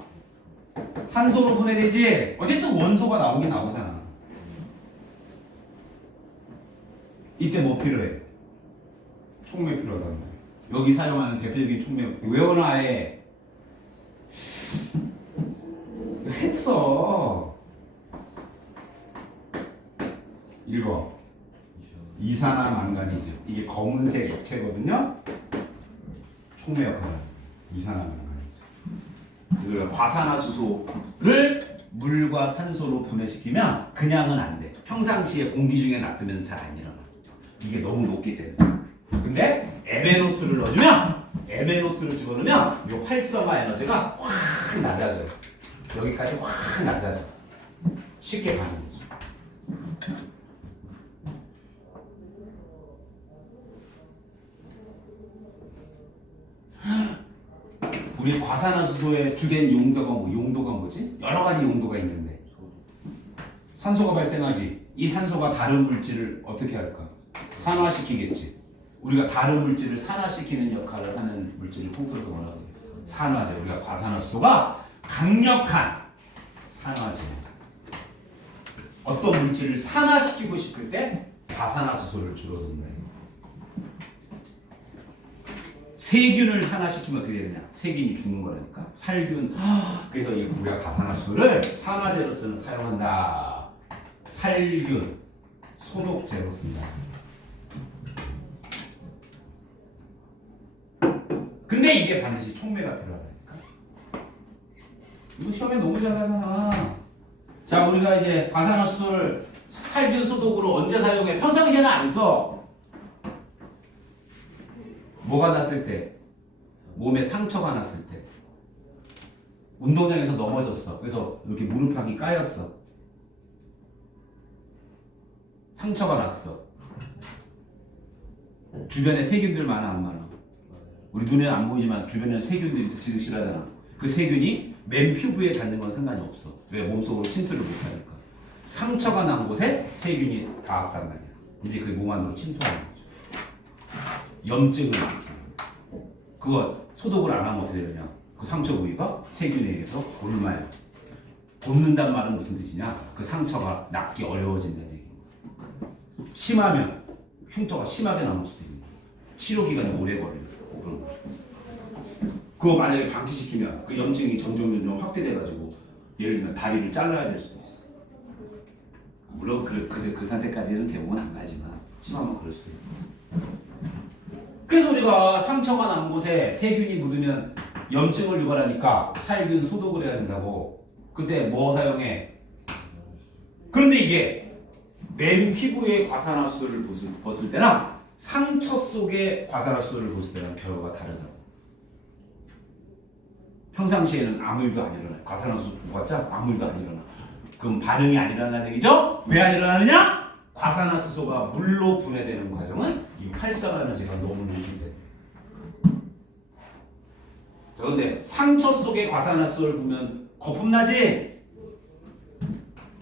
산소로 분해되지. 어쨌든 원소가 나오긴 나오잖아. 이때 뭐 필요해? 촉매 필요하단 말이야. 여기 사용하는 대표적인 촉매 외워놔. 아예 했어. 읽어. 이산화망가니즈. 이게 검은색 액체거든요. 촉매 역할은 이산화망가니즈. 그래서 우리가 과산화수소를 물과 산소로 분해시키면 그냥은 안 돼. 평상시에 공기 중에 놔두면 잘 안 일어나. 이게 너무 높게 되는 거야. 근데 에베노트를 넣어주면 MnO2를 집어넣으면 이 활성화 에너지가 확 낮아져요. 여기까지 확 낮아져. 쉽게 가는 거죠. 우리 과산화수소의 주된 용도가 뭐지? 여러 가지 용도가 있는데 산소가 발생하지. 이 산소가 다른 물질을 어떻게 할까? 산화시키겠지. 우리가 다른 물질을 산화시키는 역할을 하는 물질을 통틀어서 뭐라고 해요? 산화제. 우리가 과산화수소가 강력한 산화제. 어떤 물질을 산화시키고 싶을 때 과산화수소를 주로 넣는다. 세균을 산화시키면 어떻게 되느냐? 세균이 죽는 거라니까. 살균. 그래서 우리가 과산화수소를 산화제로서는 사용한다. 살균, 소독제로 쓴다. 근데 이게 반드시 촉매가 필요하다니까. 이거 시험에 너무 잘 나잖아. 자, 우리가 이제 과산화수소를 살균 소독으로 언제 사용해? 평상시에는 안 써. 뭐가 났을 때? 몸에 상처가 났을 때. 운동장에서 넘어졌어. 그래서 이렇게 무릎팍이 까였어. 상처가 났어. 주변에 세균들 많아 안 많아? 우리 눈에는 안 보이지만 주변에 세균들이 지그시하잖아. 그 세균이 맨 피부에 닿는 건 상관이 없어. 왜? 몸속으로 침투를 못하니까. 상처가 난 곳에 세균이 닿았단 말이야. 이제 그게 몸 안으로 침투하는 거죠. 염증을 그거 소독을 안 하면 어떻게 되느냐? 그 상처 부위가 세균에 의해서 곪아요. 곪는단 말은 무슨 뜻이냐? 그 상처가 낫기 어려워진다는 얘기예요. 심하면 흉터가 심하게 남을 수도 있는 거예요. 치료 기간이 오래 걸려요. 그거 만약에 방치시키면 그 염증이 점점 확대돼가지고 예를 들면 다리를 잘라야 될 수도 있어. 물론 그 상태까지는 대부분 안 가지만 심하면 그럴 수도 있고. 그래서 우리가 상처가 난 곳에 세균이 묻으면 염증을 유발하니까 살균 소독을 해야 된다고. 그때 뭐 사용해? 그런데 이게 맨 피부에 과산화수소를 벗을 때랑 상처 속에 과산화수소를 벗을 때랑 결과가 다르다고. 평상시에는 아무 일도 안 일어나요. 과산화수소 뽑았자 아무 일도 안 일어나. 그럼 반응이 안 일어나는 얘기죠? 왜 안 일어나느냐? 과산화수소가 물로 분해되는 과정은 이 활성화 에너지가 너무 높기 때문에. 그런데 상처 속에 과산화수소를 보면 거품 나지?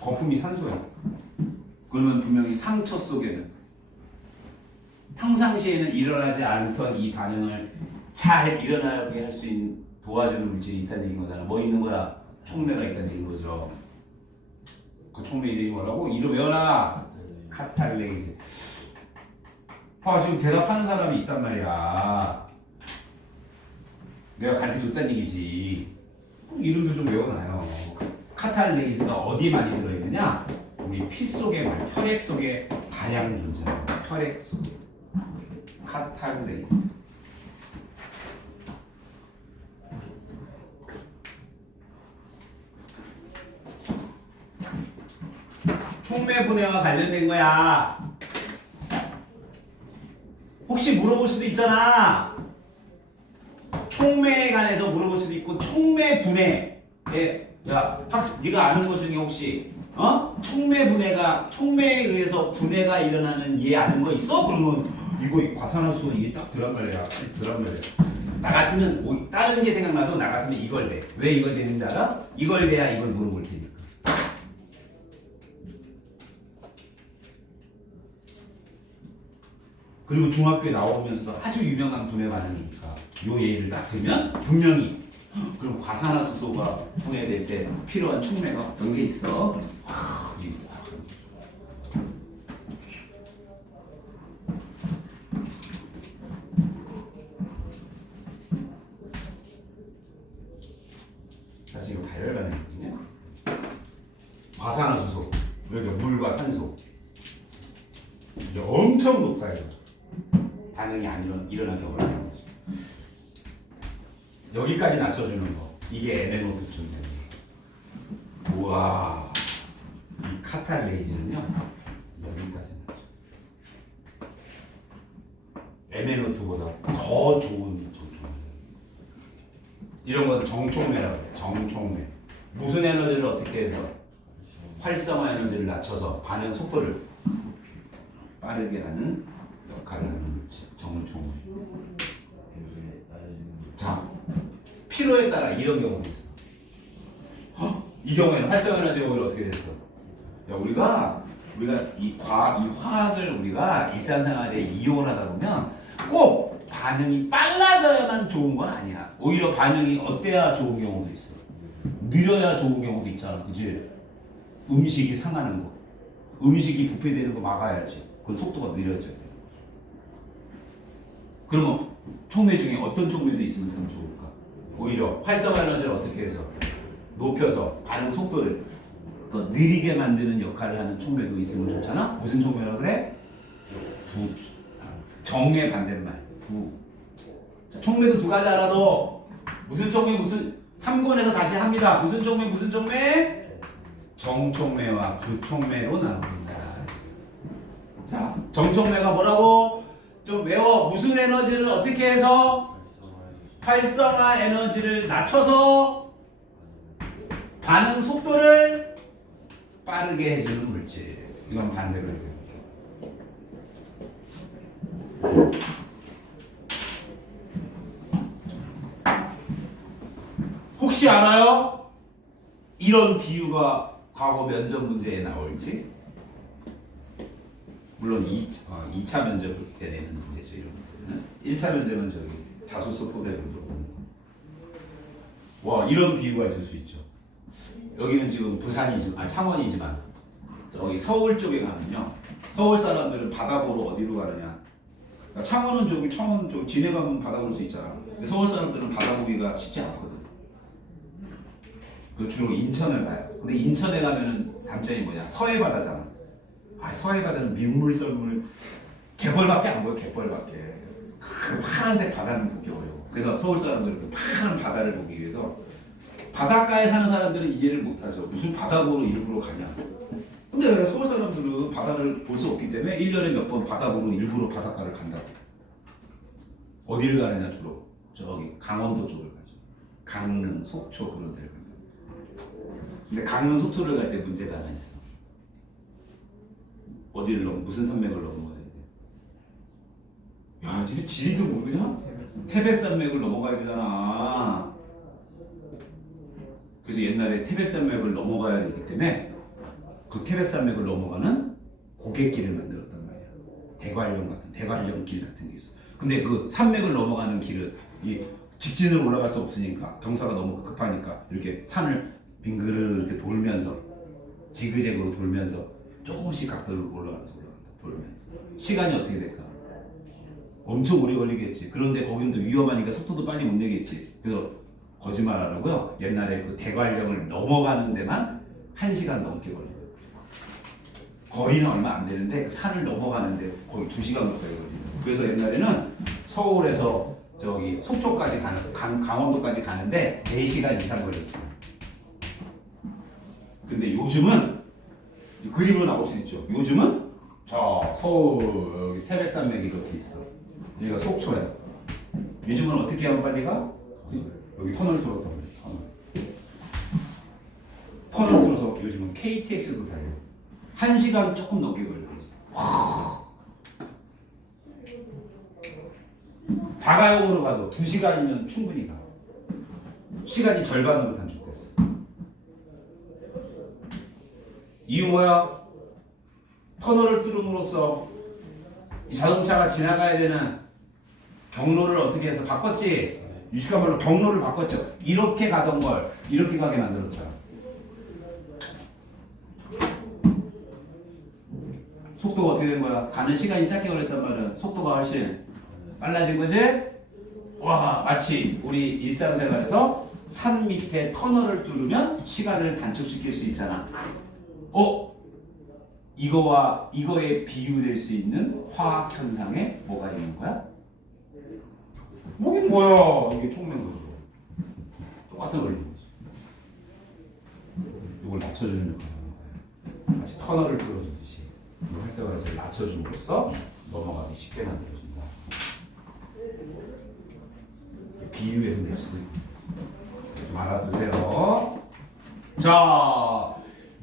거품이 산소야. 그러면 분명히 상처 속에는 평상시에는 일어나지 않던 이 반응을 잘 일어나게 할 수 있는 도와주는 물질이 있다는 얘기인 거잖아. 뭐 있는 거야? 촉매가 있다는 얘기인 거죠. 그 촉매 이름이 뭐라고? 이름 외워라. 카탈레이즈. 지금 대답하는 사람이 있단 말이야. 내가 가르쳐줬다는 얘기지. 이름도 좀 외워놔요. 카탈레이즈가 어디에 많이 들어있느냐? 우리 피 속에 혈액 속에 다량 존재해요. 혈액 속에. 카탈레이즈. 촉매 분해와 관련된 거야. 혹시 물어볼 수도 있잖아. 촉매에 관해서 물어볼 수도 있고 촉매 분해. 야, 학습 네가 아는 것 중에 혹시 촉매 분해가 촉매에 의해서 분해가 일어나는 얘 아는 거 있어? 그러면 이거 과산화수소 이게 딱 들어간 말이야. 들어간 말이야. 나 같으면 다른 게 생각나도 나 같으면 이걸 내. 왜 이걸 내는지 알아? 이걸 내야 이걸 물어볼 테니까. 그리고 중학교에 나오면서도 아주 유명한 분해 반응이니까 요 예를 딱 들면 분명히 그럼 과산화수소가 분해될 때 필요한 촉매가 어떤 게 있어? 사실 이거 발열 반응이거든요. 과산화수소 그러니까 물과 산소 이제 엄청 높아요. 반응이 안 일어나기 어려운 거죠. 여기까지 낮춰주는 거. 이게 MnO2쯤 되는 거. 우와. 이 카탈레이즈는요. 여기까지 낮춰. MnO2보다 더 좋은 정총. 정촉매라고 해요. 정촉매. 무슨 에너지를 어떻게 해서 활성화 에너지를 낮춰서 반응 속도를 빠르게 하는 역할을 하는 물질. 정촉매. 자, 필요에 따라 이런 경우도 있어. 이 경우에는 활성화 에너지가 오히려 어떻게 됐어? 야, 우리가 이 화학을 우리가 일상생활에 이용하다 보면 꼭 반응이 빨라져야만 좋은 건 아니야. 오히려 반응이 어때야 좋은 경우도 있어. 느려야 좋은 경우도 있잖아, 그지? 음식이 상하는 거, 음식이 부패되는 거 막아야지. 그건 속도가 느려져야 돼. 그러면 촉매 중에 어떤 촉매도 있으면 참 좋을까? 오히려 활성화 에너지를 어떻게 해서 높여서 반응 속도를 더 느리게 만드는 역할을 하는 촉매도 있으면 좋잖아. 무슨 촉매라 그래? 정의 반대말 부. 자, 촉매도 두 가지 알아도 무슨 촉매 무슨 3권에서 다시 합니다. 무슨 촉매 무슨 촉매? 정촉매와 부촉매로 나눕니다. 자, 정촉매가 뭐라고? 좀 외워. 무슨 에너지를 어떻게 해서 활성화 에너지를 낮춰서 반응 속도를 빠르게 해주는 물질. 이건 반대로 해요. 혹시 알아요? 이런 비유가 과거 면접 문제에 나올지? 물론 2차 면접 때 내는 문제죠. 이런 문제는 1차 면접은 저기 자소서 토대로 물어보는 거. 와, 이런 비유가 있을 수 있죠. 여기는 지금 부산이지만 창원이지만 저기 서울 쪽에 가면요. 서울 사람들은 바다 보러 어디로 가느냐? 그러니까 창원은 저기 창원 쪽 진해 가면 바다 볼 수 있잖아. 근데 서울 사람들은 바다 보기가 쉽지 않거든. 그 주로 인천을 가요. 근데 인천에 가면은 단점이 뭐냐? 서해 바다잖아. 서해 바다는 민물 썰물 갯벌밖에 안 보여. 갯벌밖에. 그 파란색 바다는 보기 어려워. 그래서 서울 사람들은 그 파란 바다를 보기 위해서 바닷가에 사는 사람들은 이해를 못하죠. 무슨 바다 보러 일부러 가냐. 근데 서울 사람들은 바다를 볼 수 없기 때문에 1년에 몇 번 바다 보러 일부러 바닷가를 간다고. 어디를 가느냐 주로? 저기 강원도 쪽을 가죠. 강릉, 속초 그런 데를 간다. 근데 강릉, 속초를 갈 때 문제가 하나 있어. 어디를 무슨 산맥을 넘어가야 돼? 야, 쟤네 지리도 모르냐? 태백산맥을 넘어가야 되잖아. 그래서 옛날에 태백산맥을 넘어가야 되기 때문에 그 태백산맥을 넘어가는 고갯길을 만들었단 말이야. 대관령 길 같은 게 있어. 근데 그 산맥을 넘어가는 길은 이 직진으로 올라갈 수 없으니까 경사가 너무 급하니까 이렇게 산을 빙그르 이렇게 돌면서 지그재그로 돌면서 조금씩 각도를 올라간다 돌면서 시간이 어떻게 될까? 엄청 오래 걸리겠지. 그런데 거기는 또 위험하니까 속도도 빨리 못 내겠지. 그래서 거짓말 안 하고요. 옛날에 그 대관령을 넘어가는 데만 1시간 넘게 걸려요. 거리는 얼마 안 되는데 그 산을 넘어가는데 거의 2시간 가까이 걸려요. 그래서 옛날에는 서울에서 저기 속초까지 가는 강원도까지 가는데 4시간 이상 걸렸어요. 근데 요즘은 그림으로 나올 수 있죠. 요즘은 저 서울 여기 태백산맥이 이렇게 있어. 여기가 속초야. 요즘은 어떻게 하면 빨리 가? 여기 터널 뚫었단 말이야. 터널 뚫어서 요즘은 KTX도 달려. 1시간 조금 넘게 걸려. 자가용으로 가도 2시간이면 충분히 가. 시간이 절반으로 단축됐어. 이유 뭐야? 터널을 뚫음으로써 이 자동차가 지나가야 되는 경로를 어떻게 해서 바꿨지? 유시가 말로 경로를 바꿨죠. 이렇게 가던 걸 이렇게 가게 만들었잖아. 속도가 어떻게 된 거야? 가는 시간이 짧게 걸렸단 말은 속도가 훨씬 빨라진 거지? 와, 마치 우리 일상생활에서 산 밑에 터널을 뚫으면 시간을 단축시킬 수 있잖아. 이거와 이거에 비유될 수 있는 화학 현상에 뭐가 있는 거야? 뭐긴 뭐야? 이게 촉매인 거죠. 똑같은 원리인 거지. 이걸 낮춰주는 거야. 마치 터널을 뚫어주듯이 활성화를 낮춰줌으로써 넘어가기 쉽게 만들어준다. 비유의 흥미를 좀 알아두세요. 자,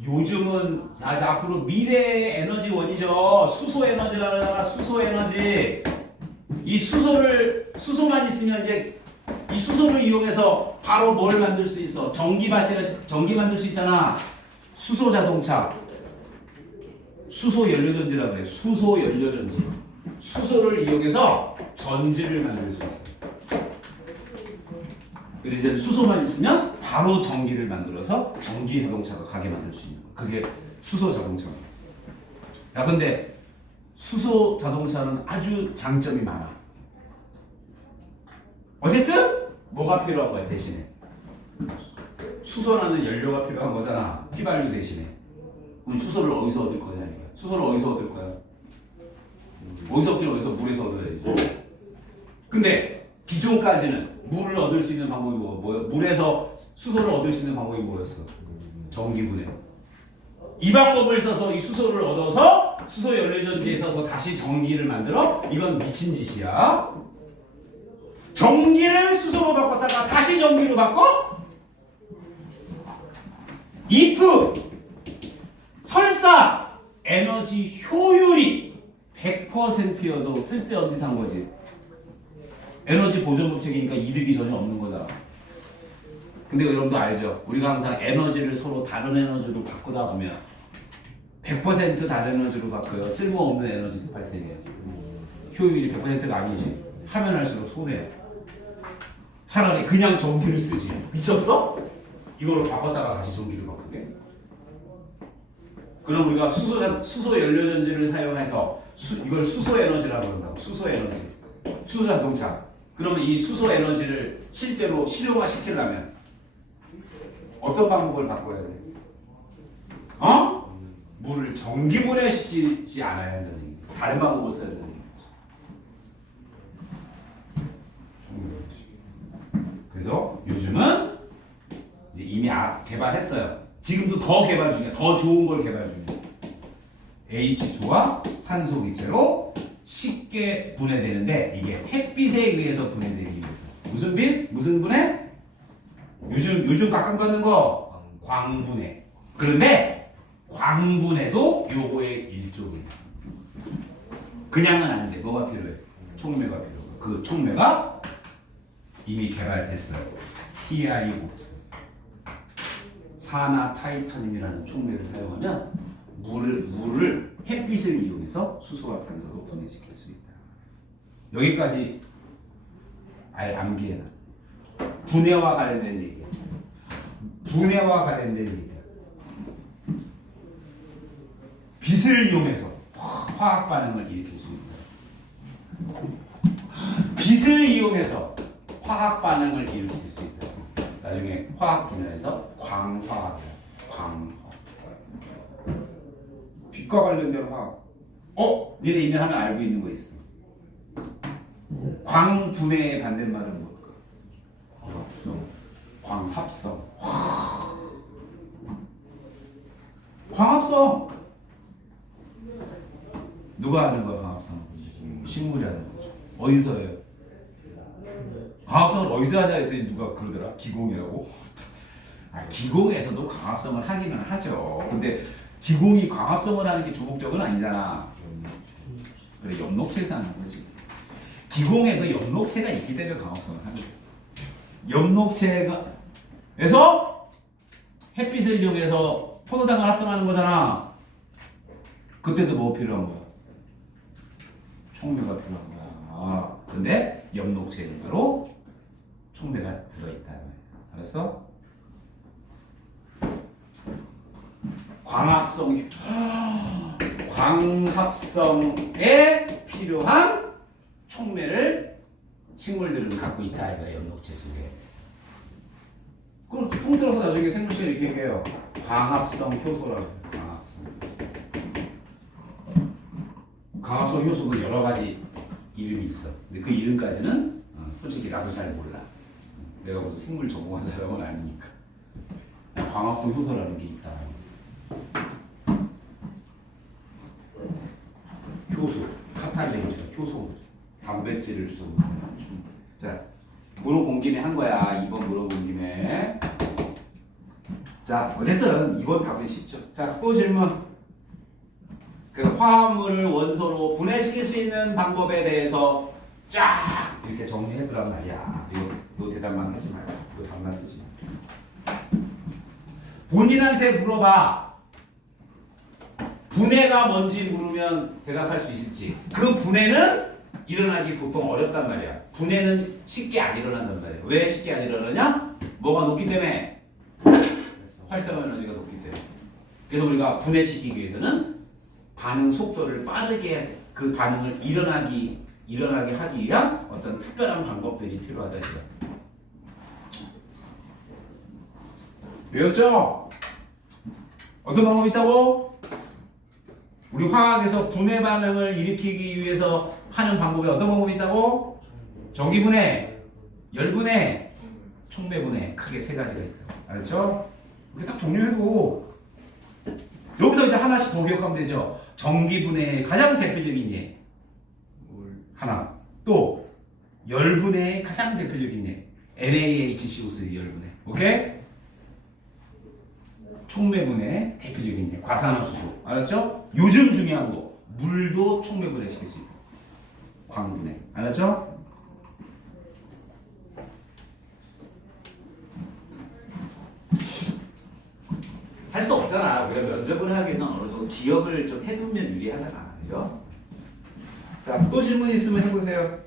요즘은 이제 앞으로 미래의 에너지원이죠. 수소 에너지라고 하잖아. 수소 에너지. 이 수소만 있으면 이제 이 수소를 이용해서 바로 뭘 만들 수 있어? 전기 만들 수 있잖아. 수소 자동차. 수소 연료전지라고 그래. 수소 연료전지. 수소를 이용해서 전지를 만들 수 있어. 그래서 이제 수소만 있으면 바로 전기를 만들어서 전기 자동차가 가게 만들 수 있는 거. 그게 수소 자동차입니다. 야, 근데 수소 자동차는 아주 장점이 많아. 어쨌든 뭐가 필요한 거야 대신에? 수소라는 연료가 필요한 거잖아. 휘발유 대신에. 그럼 수소를 어디서 얻을 거냐 이거야. 수소를 어디서 얻을 거야? 어디서 얻긴 어디서? 물에서 얻어야지. 근데 기존까지는 물을 얻을 수 있는 방법이 뭐야? 물에서 수소를 얻을 수 있는 방법이 뭐였어? 전기분해. 이 방법을 써서 이 수소를 얻어서 수소 연료전지에 써서 다시 전기를 만들어? 이건 미친 짓이야. 전기를 수소로 바꿨다가 다시 전기로 바꿔? if 설사 에너지 효율이 100%여도 쓸데없는 한 거지. 에너지 보존법칙이니까 이득이 전혀 없는 거잖아. 근데 여러분도 알죠? 우리가 항상 에너지를 서로 다른 에너지로 바꾸다 보면 100% 다른 에너지로 바꿔요. 쓸모없는 에너지 발생해요. 효율이 100%가 아니지. 하면 할수록 손해야. 차라리 그냥 전기를 쓰지. 미쳤어? 이걸로 바꿨다가 다시 전기를 바꾸게. 그럼 우리가 수소 연료전지를 사용해서 이걸 수소 에너지라고 한다고. 수소 에너지. 수소 자동차. 그러면 이 수소 에너지를 실제로 실용화 시키려면 어떤 방법을 바꿔야 돼? 물을 전기 분해시키지 않아야 한다는 얘기. 다른 방법을 써야 된다는 얘기죠. 그래서 요즘은 이제 이미 개발했어요. 지금도 더 개발 중이야. 더 좋은 걸 개발 중이야. H2와 산소 기체로 쉽게 분해되는데 이게 햇빛에 의해서 분해되기 위해서. 무슨 빛? 무슨 분해? 요즘 각광받는 거 광분해. 그런데 광분해도 요거의 일종이야. 그냥은 안 돼. 뭐가 필요해? 촉매가 필요해. 그 촉매가 이미 개발됐어요. TiO2 산화 타이타늄이라는 촉매를 사용하면 물을 햇빛을 이용해서 수소와 산소로 분해시킬 수 있다. 여기까지 아예 암기해놔. 분해와 관련된 얘기야. 분해와 관련된 얘기야. 빛을 이용해서 화학 반응을 일으킬 수 있다. 빛을 이용해서 화학 반응을 일으킬 수 있다. 나중에 화학 분야에서 광화학이야. 광화학. 빛과 관련된 화학. 니네 이미 하나 알고 있는 거 있어. 광분해의 반대말은 뭘까? 광합성. 광합성. 누가 하는 거야 광합성? 식물이 하는 거죠. 어디서 해요? 광합성을 어디서 하냐 했더니 누가 그러더라? 기공이라고? 기공에서도 광합성을 하기는 하죠. 근데 기공이 광합성을 하는 게 주목적은 아니잖아. 그래 엽록체에서 하는 거지. 기공에도 엽록체가 있기 때문에 광합성을 하는 거야. 엽록체에서 햇빛을 이용해서 포도당을 합성하는 거잖아. 그때도 뭐 필요한 거야? 촉매가 필요한 거야. 근데 엽록체에는 바로 촉매가 들어있다. 알았어? 광합성에 필요한 촉매를 식물들은 갖고 있다. 이거 엽록체 속에. 그걸 통틀어서 나중에 생물학에 이렇게 얘기해요. 광합성 효소라고 해요. 광합성 효소는 여러 가지 이름이 있어. 근데 그 이름까지는 솔직히 나도 잘 몰라. 내가 무슨 생물 전공한 사람은 아니니까. 광합성 효소라는 게 있다. 효소, 카탈레이즈, 효소, 단백질을 쏘는. 자, 물어본 김에 한 거야. 이번 물어본 김에. 자, 어쨌든 이번 답은 쉽죠. 자, 또 질문. 그 화합물을 원소로 분해시킬 수 있는 방법에 대해서 쫙 이렇게 정리해두란 말이야. 요 대답만 하지 말고, 요 답만 쓰지 말고. 본인한테 물어봐. 분해가 뭔지 물으면 대답할 수 있을지. 그 분해는 일어나기 보통 어렵단 말이야. 분해는 쉽게 안 일어난단 말이야. 왜 쉽게 안 일어나냐? 뭐가 높기 때문에. 활성화 에너지가 높기 때문에. 그래서 우리가 분해시키기 위해서는 반응 속도를 빠르게 해야 돼. 그 반응을 일어나게 하기 위한 어떤 특별한 방법들이 필요하다 이거. 배웠죠? 어떤 방법이 있다고? 우리 화학에서 분해 반응을 일으키기 위해서 하는 방법에 어떤 방법이 있다고? 전기분해, 열분해, 촉매분해. 크게 세 가지가 있다고. 알았죠? 이렇게 딱 정리해고 여기서 이제 하나씩 더 기억하면 되죠. 전기분해의 가장 대표적인 예 하나, 또 열분해의 가장 대표적인 예 NaHCO3 열분해. 오케이? 촉매분해 대표적인 예 과산화수소. 알았죠? 요즘 중요한 거 물도 촉매분해 시킬 수 있고 광분해. 알았죠? 할 수 없잖아. 우리가 면접을 하기 위해서는 어느 정도 기억을 좀 해두면 유리하잖아. 그죠? 자, 또 질문 있으면 해보세요.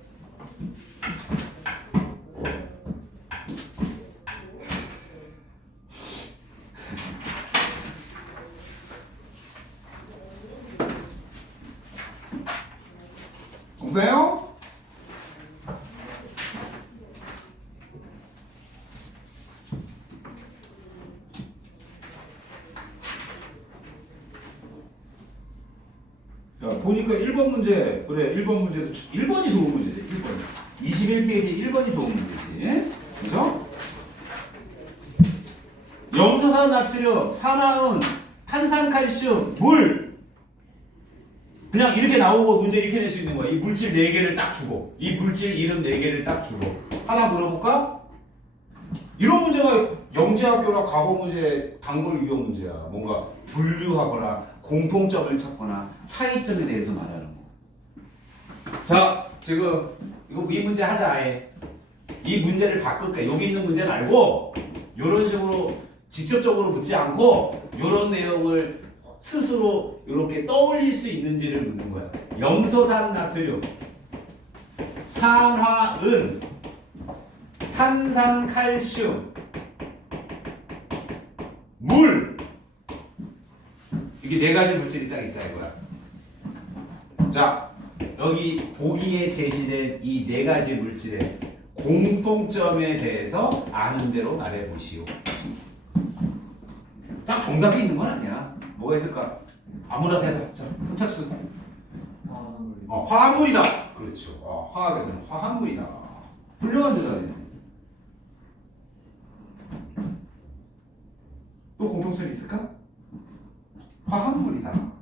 없어요? 자, 보니까 1번 문제, 그래, 1번 문제도, 1번이 좋은 문제지, 1번. 21페이지 1번이 좋은 문제지. 그죠? 염소산 나트륨, 산화은, 탄산칼슘, 물. 그냥 이렇게 나오고 문제 이렇게 낼 수 있는 거야. 이 물질 4개를 딱 주고, 이 물질 이름 4개를 딱 주고. 하나 물어볼까? 이런 문제가 영재학교나 과거 문제, 단골 유형 문제야. 뭔가 분류하거나 공통점을 찾거나 차이점에 대해서 말하는 거. 자, 지금 이거 이 문제 하자. 아예. 이 문제를 바꿀게. 여기 있는 문제 말고 이런 식으로 직접적으로 묻지 않고 이런 내용을 스스로 이렇게 떠올릴 수 있는지를 묻는 거야. 염소산 나트륨, 산화은, 탄산칼슘, 물. 이게 4가지 물질이 딱 있다 이거야. 자, 여기 보기에 제시된 이 4가지 물질의 공통점에 대해서 아는 대로 말해보시오. 딱 정답이 있는 건 아니야. 뭐가 있을까? 아무나 대답. 자, 혼착수. 화합물이다. 그렇죠. 화학에서는 화합물이다. 훌륭한 대답이네. 또 공통점이 있을까? 화합물이다.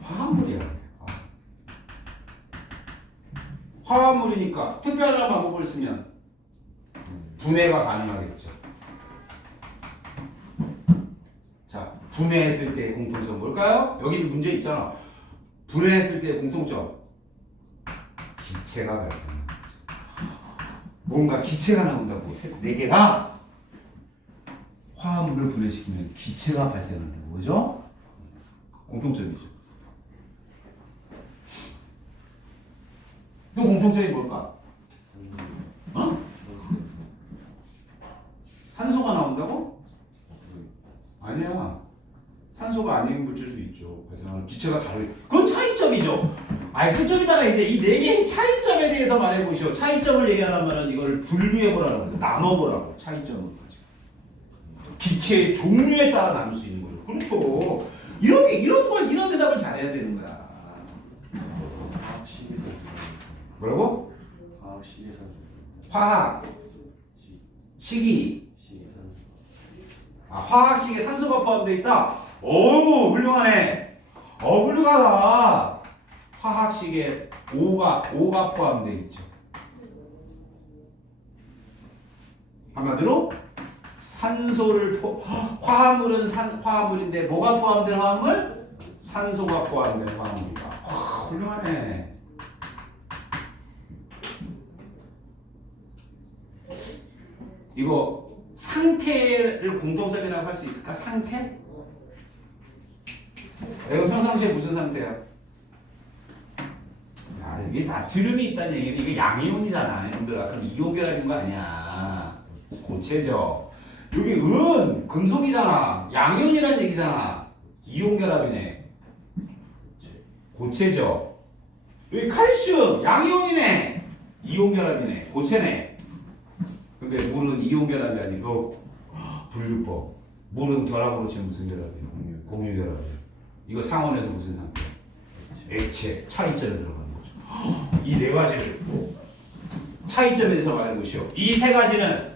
화합물이야. 화합물이니까 특별한 방법을 쓰면 분해가 가능하겠죠. 자, 분해했을 때의 공통점 뭘까요? 여기 문제 있잖아. 분해했을 때의 공통점. 기체가 발생한다. 뭔가 기체가 나온다고. 4개가 화합물을 분해시키면 기체가 발생한다고. 뭐죠? 공통점이죠. 또 공통점이 뭘까? 산소가 나온다고? 아니야. 산소가 아닌 물질도 있죠. 그래서 기체가 다르. 그건 차이점이죠. 아니 그좀 이따가 이제 이 4개의 차이점에 대해서 말해보시오. 차이점을 얘기하려면 이걸 분류해보라고, 나눠보라고. 차이점을 가지고. 기체의 종류에 따라 나눌 수 있는 거죠. 그렇죠. 이런 대답을 잘해야 되는 거야. 뭐라고? 화학 식이. 화학식에 산소가 포함되어 있다. 어우 훌륭하네. 훌륭하다. 화학식에 O가 포함되어 있죠. 한마디로 산소를 화합물은 화합물인데 뭐가 포함된 화합물? 산소가 포함된 화합물이다. 훌륭하네. 이거 상태를 공통점이라고 할 수 있을까? 상태? 이거 평상시에 무슨 상태야? 야, 이게 나트륨이 있다는 얘기는 이게 양이온이잖아, 형들아. 그럼 이온결합인 거 아니야. 고체죠. 여기 금속이잖아. 양이온이라는 얘기잖아. 이온결합이네. 고체죠. 여기 칼슘, 양이온이네. 이온결합이네. 고체네. 근데 물은 이온결합이 아니고 분류법. 물은 결합으로 치면 무슨 결합이야? 공유결합이야. 이거 상온에서 무슨 상태? 액체. 차이점에 들어가는 거죠. 이 네 가지를 차이점에서 말하는 것이요. 이 세 가지는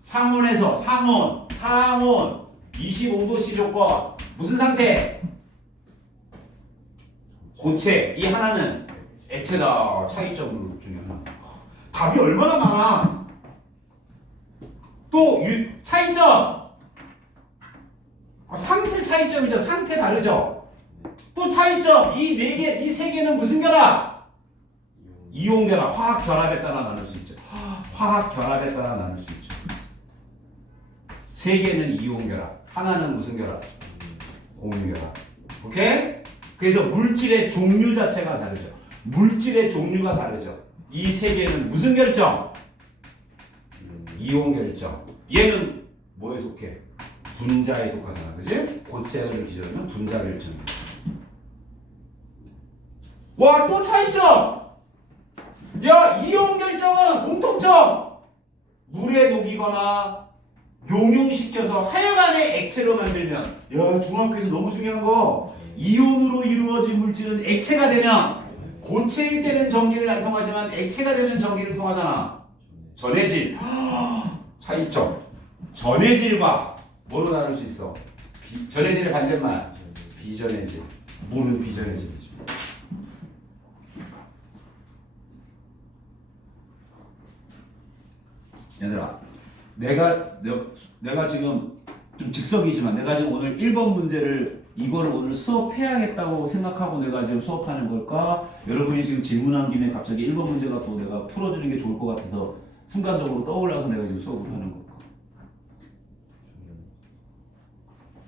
상온에서 상온 25도 시조건 무슨 상태? 고체. 이 하나는 액체다. 차이점 중에 하나. 답이 얼마나 많아. 또 차이점. 상태 차이점이죠. 상태 다르죠. 또 차이점. 이 네 개, 이 세 개는 무슨 결합? 이온 결합. 화학 결합에 따라 나눌 수 있죠. 화학 결합에 따라 나눌 수 있죠. 세 개는 이온 결합. 하나는 무슨 결합? 공유 결합. 오케이? 그래서 물질의 종류 자체가 다르죠. 물질의 종류가 다르죠. 이 세 개는 무슨 결정? 이온 결정. 얘는 뭐에 속해? 분자에 속하잖아. 그지? 고체를 기준으로 분자 결정이야. 와, 또 차이점! 야, 이온 결정은 공통점! 물에 녹이거나 용융시켜서 하여간의 액체로 만들면, 야, 중학교에서 너무 중요한 거, 이온으로 이루어진 물질은 액체가 되면 고체일 때는 전기를 안 통하지만 액체가 되면 전기를 통하잖아. 전해질. 차이점. 전해질과 뭐로 나눌 수 있어? 전해질의 반대말. 비전해질. 물은 비전해질이죠. 얘들아, 내가 지금 좀 즉석이지만 내가 지금 오늘 1번 문제를 이거를 오늘 수업해야겠다고 생각하고 내가 지금 수업하는 걸까? 여러분이 지금 질문한 김에 갑자기 1번 문제가 또 내가 풀어주는 게 좋을 것 같아서 순간적으로 떠올라서 내가 지금 수업을 하는 걸까?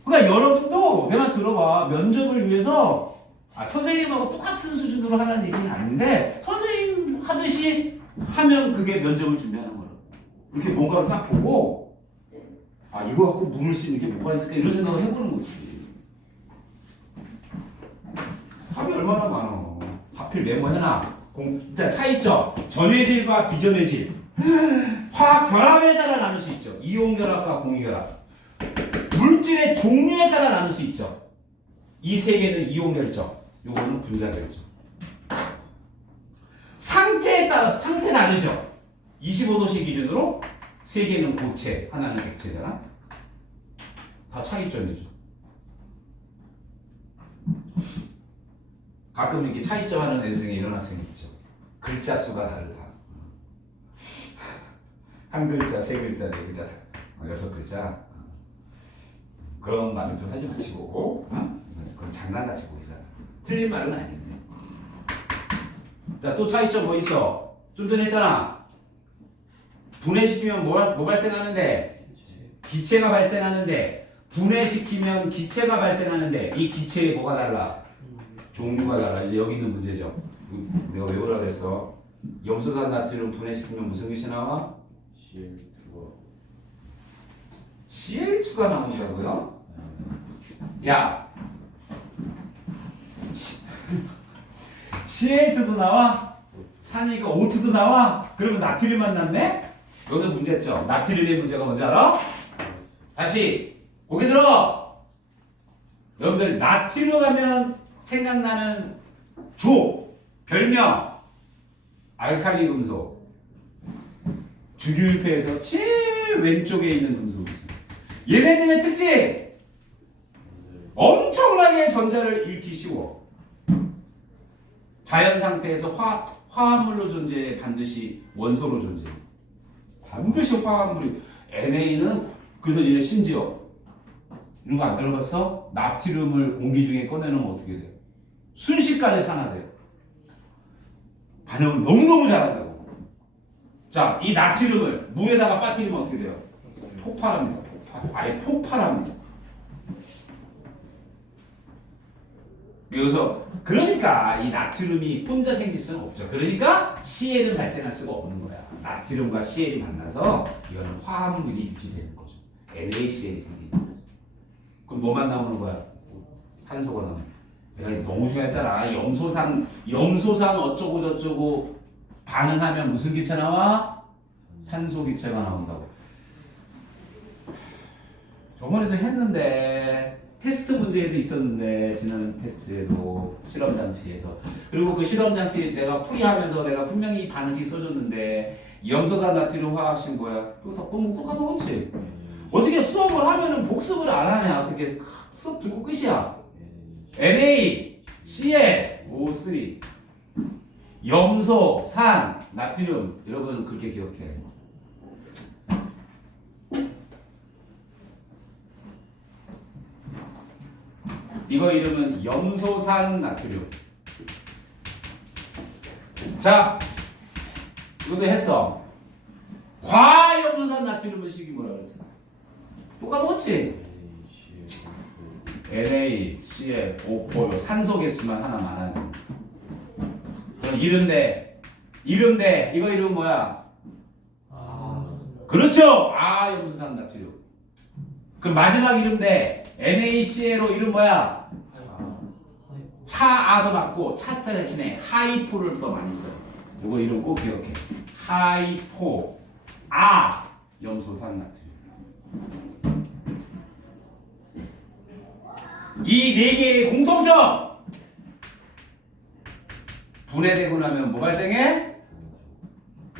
그러니까 여러분도 내 말 들어봐. 면접을 위해서 선생님하고 똑같은 수준으로 하라는 얘기는 아닌데 선생님 하듯이 하면 그게 면접을 준비하는 거야. 이렇게 뭔가를 딱 보고 이거 갖고 물을 수 있는 게 뭐가 있을까 이런 생각을 해보는 거지. 답이 얼마나 많아. 하필 메모해놔. 자, 차이점. 전해질과 비전해질. 화학 결합에 따라 나눌 수 있죠. 이온 결합과 공유 결합. 물질의 종류에 따라 나눌 수 있죠. 이 세 개는 이온 결정. 요거는 분자 결정. 상태에 따라 상태 다르죠. 25도씨 기준으로 세 개는 고체, 하나는 액체잖아. 다 차이점이죠. 가끔 이렇게 차이점하는 애들 중에 이런 학생이 있죠. 글자 수가 다르다. 한 글자, 세 글자, 네 글자, 6글자. 그런 말은 좀 하지 마시고, 그건 장난같이 보이잖아. 틀린 말은 아닌데. 자, 또 차이점 뭐 있어? 좀 전에 했잖아. 분해시키면 뭐 발생하는데? 기체가 발생하는데, 분해시키면 기체가 발생하는데, 이 기체에 뭐가 달라? 종류가 달라. 이제 여기 있는 문제죠. 내가 외우라 그랬어. 염소산 나트륨 분해시키면 무슨 기체 나와? CL2가 나온다고요? 야, CL2도 나와? 산이니까 O2도 나와? 그러면 나트륨만 남네? 여기서 문제죠. 나트륨의 문제가 뭔지 알아? 다시 고개 들어. 여러분들 나트륨 하면 생각나는 별명 알칼리 금속. 주기율표에서 제일 왼쪽에 있는 금속이지. 얘네들의 특징 엄청나게 전자를 잃기 쉬워. 자연 상태에서 화합물로 존재해 반드시 원소로 존재해. 반드시 화합물이. NA는 그래서 이제 심지어 이런 거 안 들어봤어? 나트륨을 공기 중에 꺼내놓으면 어떻게 돼요? 순식간에 산화돼요. 반응을 너무너무 잘한다고. 자, 이 나트륨을 물에다가 빠뜨리면 어떻게 돼요? 폭발합니다. 폭발. 아예 폭발합니다. 그래서 그러니까 이 나트륨이 혼자 생길 수는 없죠. 그러니까 CL은 발생할 수가 없는 거야. 나트륨과 CL이 만나서 이거는 화합물이 유지되는 거죠. NaCl이 생기는 거죠. 그럼 뭐만 나오는 거야? 산소가 나오는 거야. 내가 너무 중요했잖아. 염소산 어쩌고 저쩌고 반응하면 무슨 기체 나와? 산소 기체가 나온다고. 저번에도 했는데 테스트 문제에도 있었는데 지난 테스트에도 실험 장치에서 그리고 그 실험 장치 내가 풀이하면서 내가 분명히 이 반응식 써줬는데 염소산 나트륨 화학식 뭐야? 이거 다 공부 또 까먹었지? 어떻게 수업을 하면은 복습을 안 하냐? 어떻게 수업 듣고 끝이야? Na, Cl, O3 염소, 산, 나트륨 여러분 그렇게 기억해. 이거 이름은 염소산 나트륨. 자, 이것도 했어. 과염소산 나트륨의 식이 뭐라 그랬어? 또 까먹었지? NaCl, O4 산소 개수만 하나 많아져. 그럼 이름대 이거 이름 뭐야? 그렇죠. 염소산 나트륨. 그럼 마지막 이름대 NaCl로 이름 뭐야? 차아도 맞고 차 대신에 하이포를 더 많이 써요. 이거 이름 꼭 기억해. 하이포 염소산 나트륨. 이 네 개의 공통점. 분해되고 나면 뭐 발생해?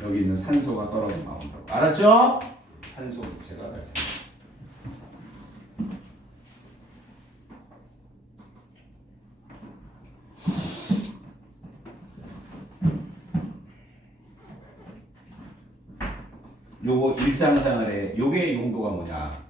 여기 있는 산소가 떨어져 나온다고. 알았죠? 산소 기체가 발생. 요거 일상생활에 요게 용도가 뭐냐?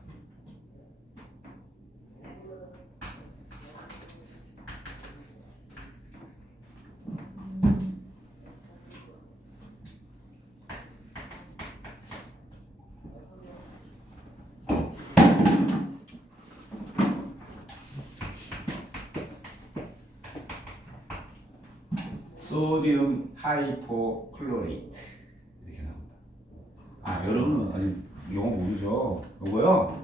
소디움 하이포클로레이트 이렇게 나옵니다. 여러분은 아직 영어 모르죠? 요거요?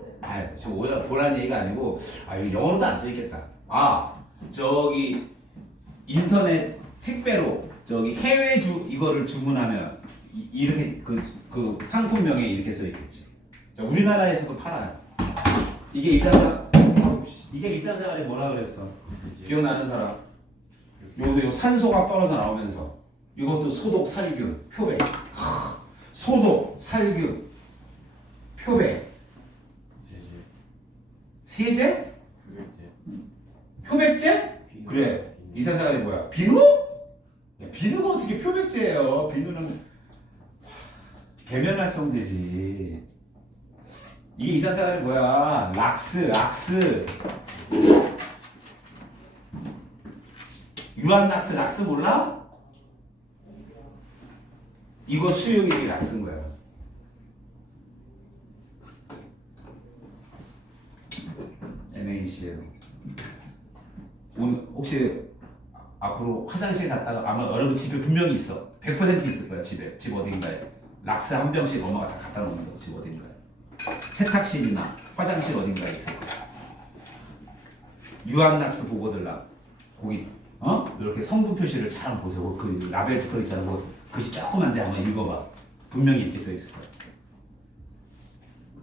저 오히려 보란 얘기가 아니고 이거 영어로도 안 쓰겠다. 저기 인터넷 택배로 저기 해외 이거를 주문하면 이렇게 그 상품명에 이렇게 써 있겠지. 자, 우리나라에서도 팔아요. 이게 일상생활에 뭐라 그랬어? 기억나는 사람? 요 산소가 떨어져 나오면서 이것도 소독, 살균, 표백. 소독, 살균, 표백. 세제? 표백제? 그래. 이사사가리 뭐야? 비누? 야, 비누가 어떻게 표백제예요? 비누는 계면 활성되지. 이게 이사사가리 뭐야? 락스. 유한락스 몰라? 이거 수용이 락스인 거야. NaCl. 오늘 혹시 앞으로 화장실 갔다가 아마 여러분 집에 분명히 있어. 100% 있을 거야 집에. 집 어딘가에. 락스 한 병씩 엄마가 다 갖다 놓는 거. 집 어딘가에. 세탁실이나 화장실 어딘가에 있을 거야. 유한락스 보고들라. 거기 이렇게 성분 표시를 잘 한번 보세요. 그 라벨 붙어 있잖아. 뭐 글씨 조그만데 한번 읽어봐. 분명히 이렇게 써 있을 거야.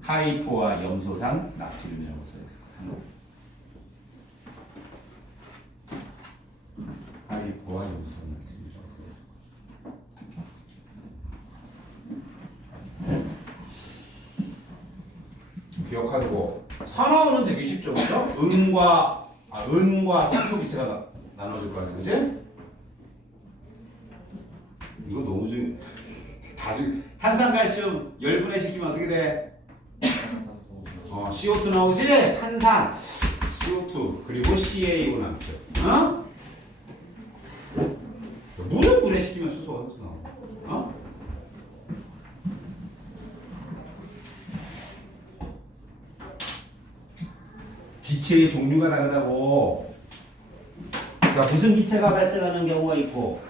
하이포와 염소산 나트륨이라고 써 있을 거야. 하이포와 염소산 나트륨이라고 써 있을 거야. 기억하고 산화는 되게 쉽죠, 그렇죠? 은과 산소 기체가 나눠질 거 아니야, 그지? 이거 너무 좀 탄산칼슘 열분해 시키면 어떻게 돼? CO2 나오지? 탄산 CO2 그리고 CaO 남죠. 어? 물을 분해시키면 수소가 나와. 어? 기체의 종류가 다르다고. 그러니까 무슨 기체가 발생하는 경우가 있고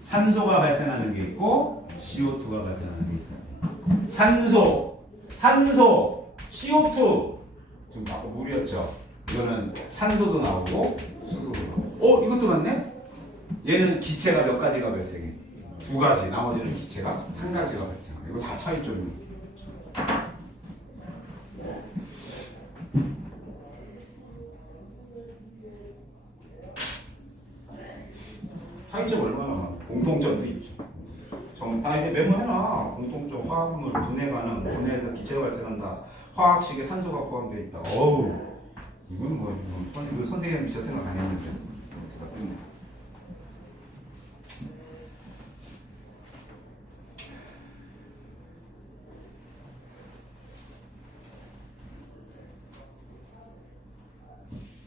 산소가 발생하는 게 있고 CO2가 발생하는 게 있다. 산소, CO2 지금 아까 물이었죠. 이거는 산소도 나오고 수소도 나오고. 이것도 맞네? 얘는 기체가 몇 가지가 발생해? 두 가지. 나머지는 기체가 한 가지가 발생해. 이거 다 차이점이에요. 차이점 얼마나 많아? 공통점도 있죠. 다 이게 메모해놔. 공통점 화합물 분해가는 분해에서 기체가 발생한다. 화학식에 산소가 포함되어 있다. 어우, 이건 뭐 선생님 미처 생각 안 했는데. 제가 때문에.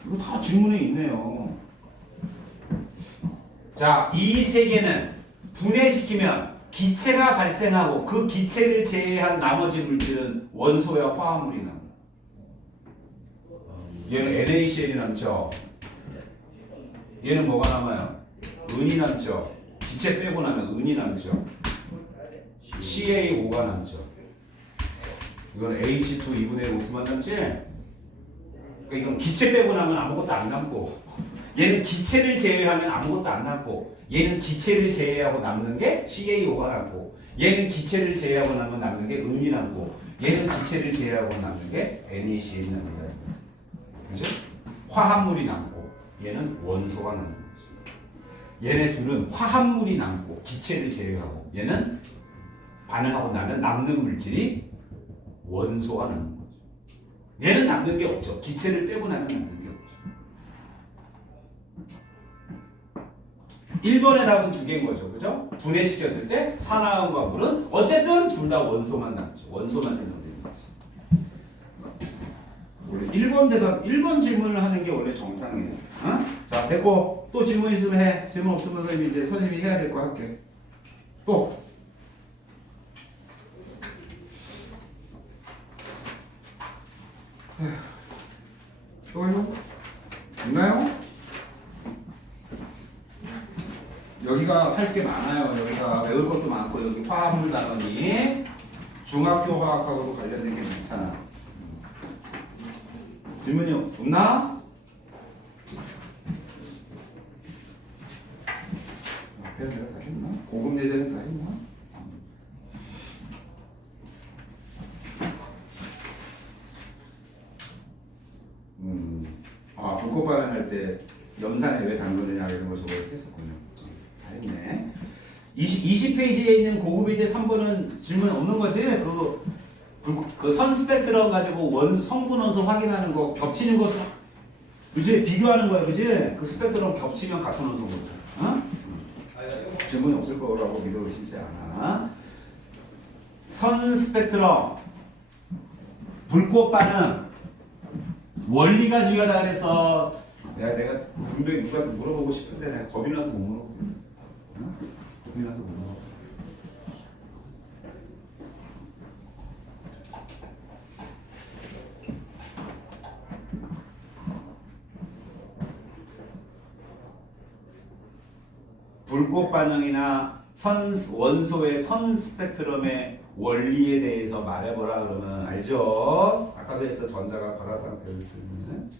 이거 다 질문에 있네요. 자, 이 세 개는 분해시키면 기체가 발생하고 그 기체를 제외한 나머지 물질은 원소야 화합물이 남아. 얘는 NaCl이 남죠. 얘는 뭐가 남아요? 은이 남죠. 기체 빼고 나면 은이 남죠. CaO가 남죠. 이건 H2 2분의 1 오트만 남지? 그러니까 이건 기체 빼고 나면 아무것도 안 남고 얘는 기체를 제외하면 아무것도 안 남고 얘는 기체를 제외하고 남는 게 CaO가 남고 얘는 기체를 제외하고 나면 남는 게 은이 남고 얘는 기체를 제외하고 남는 게 NaCl이 남는 거예요. 그죠? 화합물이 남고 얘는 원소가 남는 거죠. 얘네 둘은 화합물이 남고 기체를 제외하고 얘는 반응하고 나면 남는 물질이 원소가 남는 거죠. 얘는 남는 게 없죠. 기체를 빼고 나면 남는 게 없죠. 1번의 답은 두 개인 거죠. 그죠? 분해시켰을 때 산화음과 물은 어쨌든 둘 다 원소만 남죠. 원소만 생성되는 거죠. 원래 1번 대답, 1번 질문을 하는 게 원래 정상이에요. 어? 자, 됐고 또 질문 있으면 해. 질문 없으면 선생님이 해야 될 거 할게. 또 또요? 있나요? 여기가 할 게 많아요. 여기가 배울 것도 많고 여기 화합물 단원이 중학교 화학하고도 관련된 게 많잖아. 질문이 없나? 내가 다 했나? 고급 예제는 다 했나? 불꽃 발현할 때 염산에 왜 담그느냐 이런 거 저거 했었군요. 다 했네. 20페이지에 있는 고급 예제 3번은 질문 없는 거지? 그 선 스펙트럼 가지고 성분 원소 확인하는 거 겹치는 거 그지? 비교하는 거야, 그지? 그 스펙트럼 겹치면 같은 원소인 거죠. 어? 질문이 없을 거라고 믿어 의심치 않아. 선 스펙트럼 불꽃 반응 원리가 중요하다 그래서 내가 분명히 누구한테 물어보고 싶은데 내가 겁이 나서 못 물어보고. 어? 겁이 나서 못 물어보고. 불꽃 반응이나 원소의 선 스펙트럼의 원리에 대해서 말해보라 그러면 알죠? 아까도 했어. 전자가 바다 상태를 들면.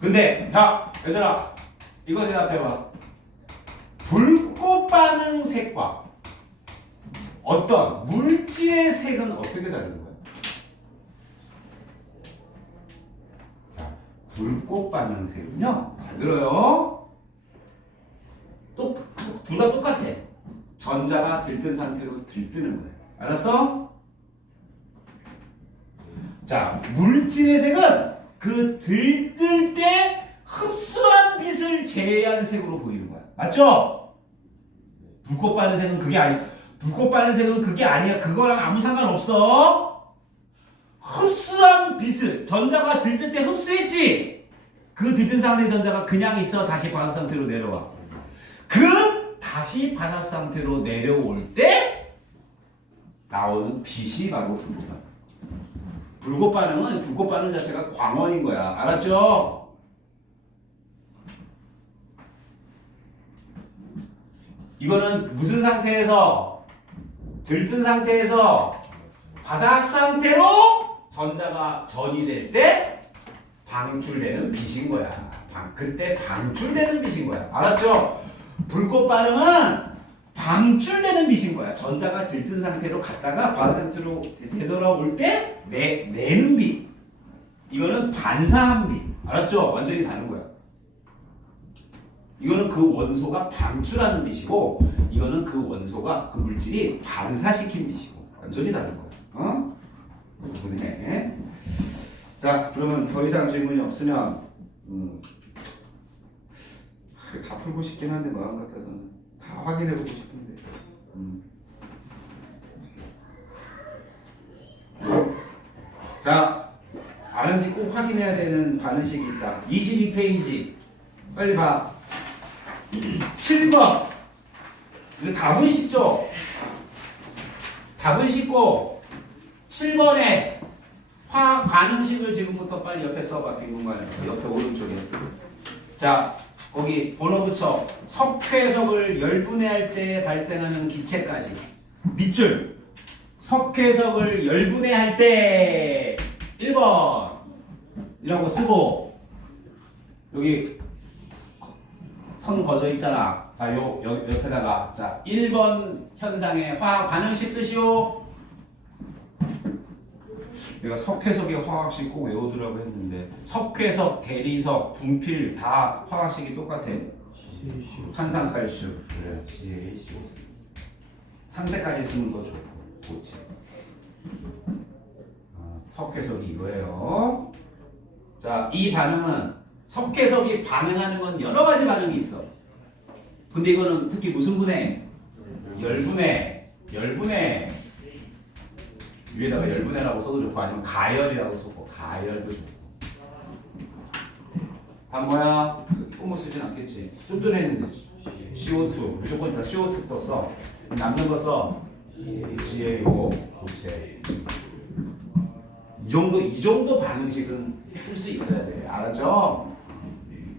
근데 자 얘들아 이거 대답해봐. 불꽃 반응 색과 어떤 물질의 색은 어떻게 다른 거야? 자, 불꽃 반응 색은요. 잘 들어요. 둘 다 똑같아. 전자가 들뜬 상태로 들뜨는 거야. 알았어? 자, 물질의 색은 그 들뜰 때 흡수한 빛을 제외한 색으로 보이는 거야. 맞죠? 불꽃 반응색은 그게 아니. 불꽃 반응색은 그게 아니야. 그거랑 아무 상관없어. 흡수한 빛을 전자가 들뜰 때 흡수했지. 그 들뜬 상태의 전자가 그냥 있어. 다시 바닷 상태로 내려와. 그 다시 바닷 상태로 내려올 때 나오는 빛이 바로 불꽃 반응. 불꽃 반응은 불꽃 반응 자체가 광원인 거야. 알았죠? 이거는 무슨 상태에서 들뜬 상태에서 바닥 상태로 전자가 전이될 때 방출되는 빛인 거야. 그때 방출되는 빛인 거야. 알았죠? 불꽃 반응은 방출되는 빛인 거야. 전자가 들뜬 상태로 갔다가 바닥 상태로 되돌아올 때 내는 빛. 이거는 반사한 빛. 알았죠? 완전히 다른 거야. 이거는 그 원소가 방출하는 빛이고, 이거는 그 원소가 그 물질이 반사시킨 빛이고, 완전히 다른 거야. 어? 부분에. 자, 그러면 더 이상 질문이 없으면 다 풀고 싶긴 한데 마음 같아서는 다 확인해보고 싶은데. 자, 아는지 꼭 확인해야 되는 반응식이 있다. 22페이지 빨리 봐. 7번. 이거 답은 쉽죠? 답은 쉽고 7번에 화학 반응식을 지금부터 빨리 옆에 써봐. 빈 공간에서 옆에 오른쪽에. 자, 거기 번호 붙여. 석회석을 열분해할 때 발생하는 기체까지. 밑줄. 석회석을 열분해할 때 1번 이라고 쓰고, 여기 선 거져 있잖아. 자, 요 옆에다가 자 1번 현상의 화학 반응식 쓰시오. 내가 석회석의 화학식 꼭 외우더라고 했는데, 석회석, 대리석, 분필 다 화학식이 똑같아. 탄산칼슘. 그래. 상대까지 쓰는 거 좋고, 좋지. 석회석이 이거예요. 자, 이 반응은 석회석이 반응하는 건 여러 가지 반응이 있어. 근데 이거는 특히 무슨 분해? 열분해. 위에다가 열분해라고 써도 좋고, 아니면 가열이라고 써고, 가열도 좋고. 다 뭐야? 꼼못 쓰진 않겠지. 좀 전에 했는데 CO2 무조건 다 CO2 또 써. 남는 거 써. CaO 고체. 이 정도 반응식은 쓸 수 있어야 돼. 알았죠?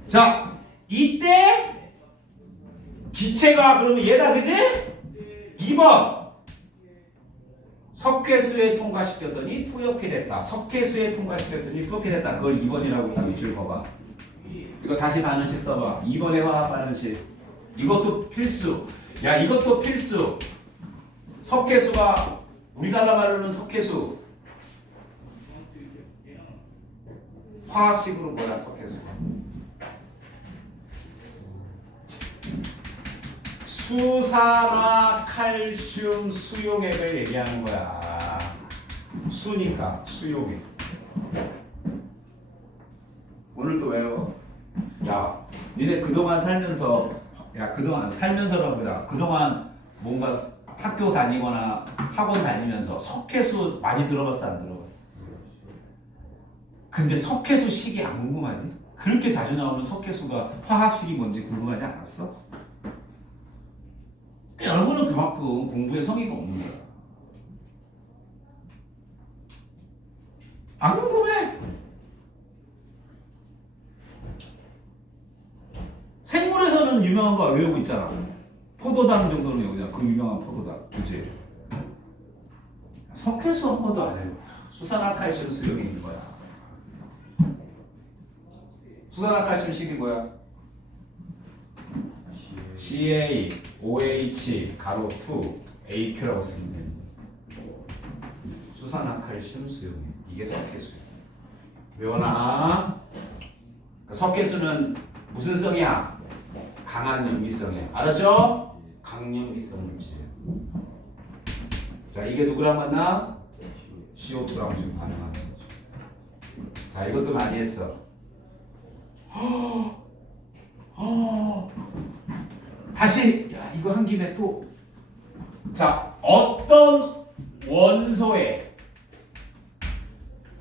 자, 이때 기체가 그러면 얘다, 그지? 2번. 석회수에 통과시켰더니 뿌옇게 됐다. 석회수에 통과시켰더니 뿌옇게 됐다. 그걸 2번이라고 딱 밑줄 그어봐. 이거 다시 반응식 써봐. 2번의 화학 반응식. 이것도 필수. 야, 이것도 필수. 석회수가 우리나라 말로는 석회수. 화학식으로 뭐야, 석회수가? 수산화 칼슘 수용액을 얘기하는 거야. 수니까 수용액. 오늘 또 외워. 야, 니네 그동안 살면서, 그동안 살면서라보다 그동안 뭔가 학교 다니거나 학원 다니면서 석회수 많이 들어봤어, 안 들어봤어? 근데 석회수 식이 안 궁금하니? 그렇게 자주 나오는 석회수가 화학식이 뭔지 궁금하지 않았어? 여러분은 그만큼 공부에 성의가 없는 거야. 안 궁금해. 생물에서는 유명한 거 외우고 있잖아. 포도당 정도는 외우잖아. 그 유명한 포도당. 그치? 석회수 한 번도 안 해요. 수산화칼슘 수용이 있는 거야. 수산화칼슘식이 뭐야? CaOH 가로 2 AQ라고 쓰면 됩니다. 수산화칼슘 수용액. 이게 석회수야. 외워놔. 석회수는 무슨 성이야? 강한 염기성이야. 알았죠? 강염기성 물질이야. 자, 이게 누구랑 만나? CO2랑 지금 반응하는 거죠. 자, 이것도 많이 했어. 다시, 야, 이거 한 김에 또 자, 어떤 원소에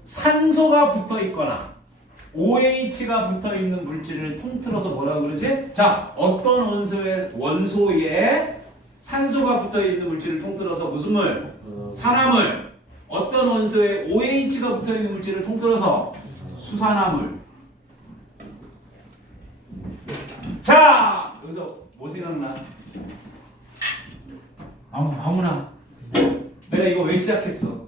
산소가 붙어 있거나 OH가 붙어 있는 물질을 통틀어서 뭐라고 그러지? 자, 어떤 원소에 산소가 붙어 있는 물질을 통틀어서 무슨 물? 산화물. 어떤 원소에 OH가 붙어 있는 물질을 통틀어서 수산화물. 자, 여기서 뭐 생각나? 아무나. 내가 이거 왜 시작했어?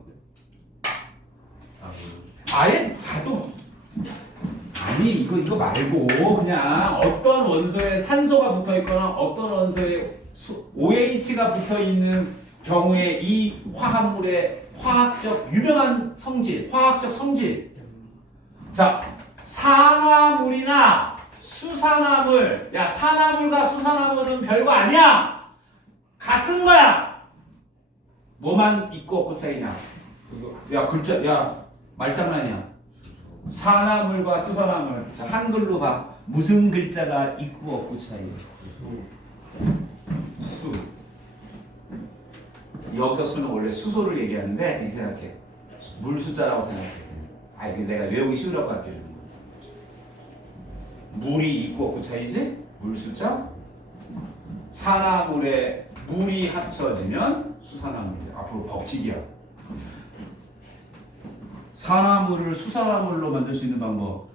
아예 자동. 아니 이거 말고 그냥 어떤 원소에 산소가 붙어 있거나 어떤 원소에 OH가 붙어 있는 경우에 이 화합물의 유명한 성질, 화학적 성질. 자, 산화물이나 수산화물. 야, 산화물과 수산화물은 별거 아니야. 같은 거야. 뭐만 있고 없고 차이냐? 야, 글자, 야, 말장난이야. 산화물과 수산화물. 자, 한글로 봐. 무슨 글자가 있고 없고 차이야? 수. 여기서 수는 원래 수소를 얘기하는데 이 생각해. 물 숫자라고 생각해. 아, 이게 내가 외우기 쉬우라고 가르쳐주는 거야. 물이 있고 없고 차이지? 물 숫자. 산화물에 물이 합쳐지면 수산화물이야. 앞으로 법칙이야. 산화물을 수산화물로 만들 수 있는 방법.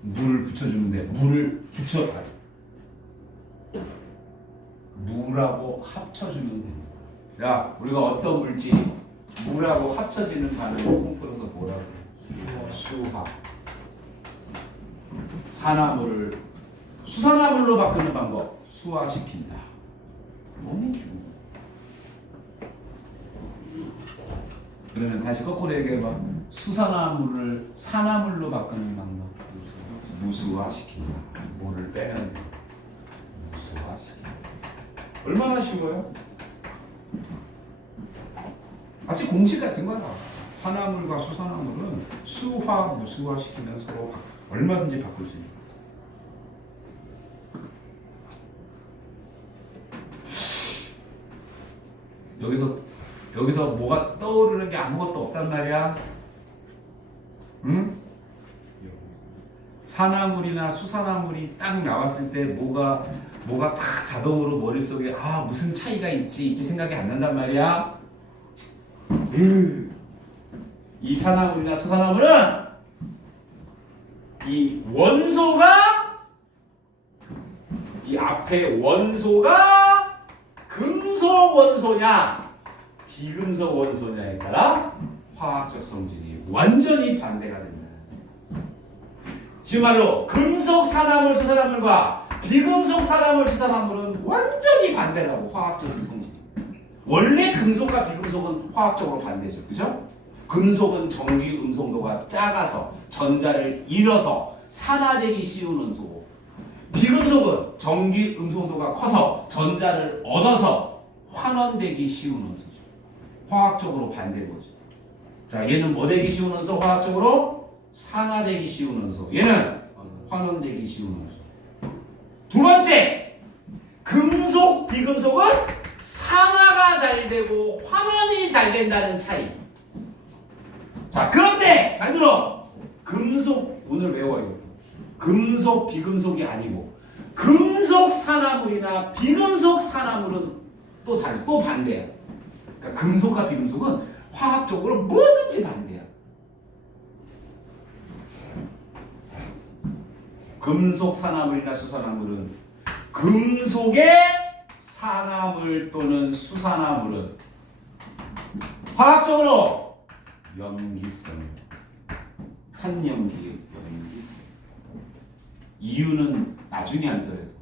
물을 붙여주면 돼. 물을 붙여. 물하고 합쳐주면 돼. 야, 우리가 어떤 물질이 물하고 합쳐지는 반응을 통틀어서 뭐라고 해? 수화. 산화물을 수산화물로 바꾸는 방법. 수화시킨다. 너무 좋아. 그러면 다시 거꾸로 얘기해봐. 수산화물을 산화물로 바꾸는 방법. 무수화시킨다. 물을 빼면 무수화시킨다. 얼마나 쉬워요? 마치 공식 같은 거야. 산화물과 수산화물은 수화, 무수화 시키면 서로 얼마든지 바꿀 수 있는. 여기서 뭐가 떠오르는 게 아무것도 없단 말이야. 응? 산화물이나 수산화물이 딱 나왔을 때 뭐가 다 자동으로 머릿속에 무슨 차이가 있지 이렇게 생각이 안 난단 말이야. 이 산화물이나 수산화물은 이 원소가 이 앞에 원소가 금속 원소냐 비금속 원소냐에 따라 화학적 성질이 완전히 반대가 된다. 지금 말로 금속 산화물 수산화물과 비금속 산화물 수산화물은 완전히 반대라고. 화학적 성질. 원래 금속과 비금속은 화학적으로 반대죠. 그죠? 금속은 전기 음성도가 작아서 전자를 잃어서 산화되기 쉬운 원소고, 비금속은 전기 음성도가 커서 전자를 얻어서 환원되기 쉬운 원소죠. 화학적으로 반대인 거죠. 자, 얘는 뭐 되기 쉬운 원소? 화학적으로 산화되기 쉬운 원소. 얘는 환원되기 쉬운 원소. 두 번째, 금속, 비금속은 산화가 잘 되고 환원이 잘 된다는 차이. 자, 그런데 잘 들어. 금속 오늘 외워요. 금속, 비금속이 아니고 금속 산화물이나 비금속 산화물은 또 반대야. 그러니까 금속과 비금속은 화학적으로 뭐든지 반대야. 금속 산화물이나 수산화물은 금속의 산화물 또는 수산화물은 화학적으로 염기성, 산염기의 염기성. 이유는 나중에 알더라도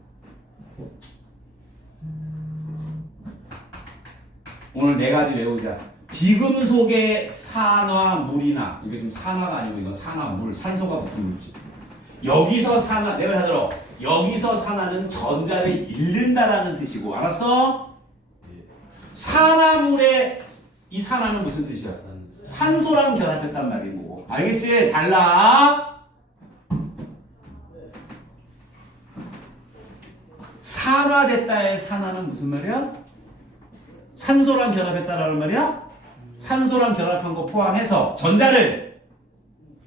오늘 네 가지 외우자. 비금속의 산화물이나, 이게 좀 산화가 아니고 이건 산화물, 산소가 붙은 물질. 여기서 산화, 내가 다 들어. 여기서 산화는 전자를 잃는다라는 뜻이고, 알았어? 산화물의 이 산화는 무슨 뜻이야? 산소랑 결합했단 말이고, 알겠지? 달라. 산화됐다의 산화는 무슨 말이야? 산소랑 결합했다라는 말이야? 산소랑 결합한 거 포함해서 전자를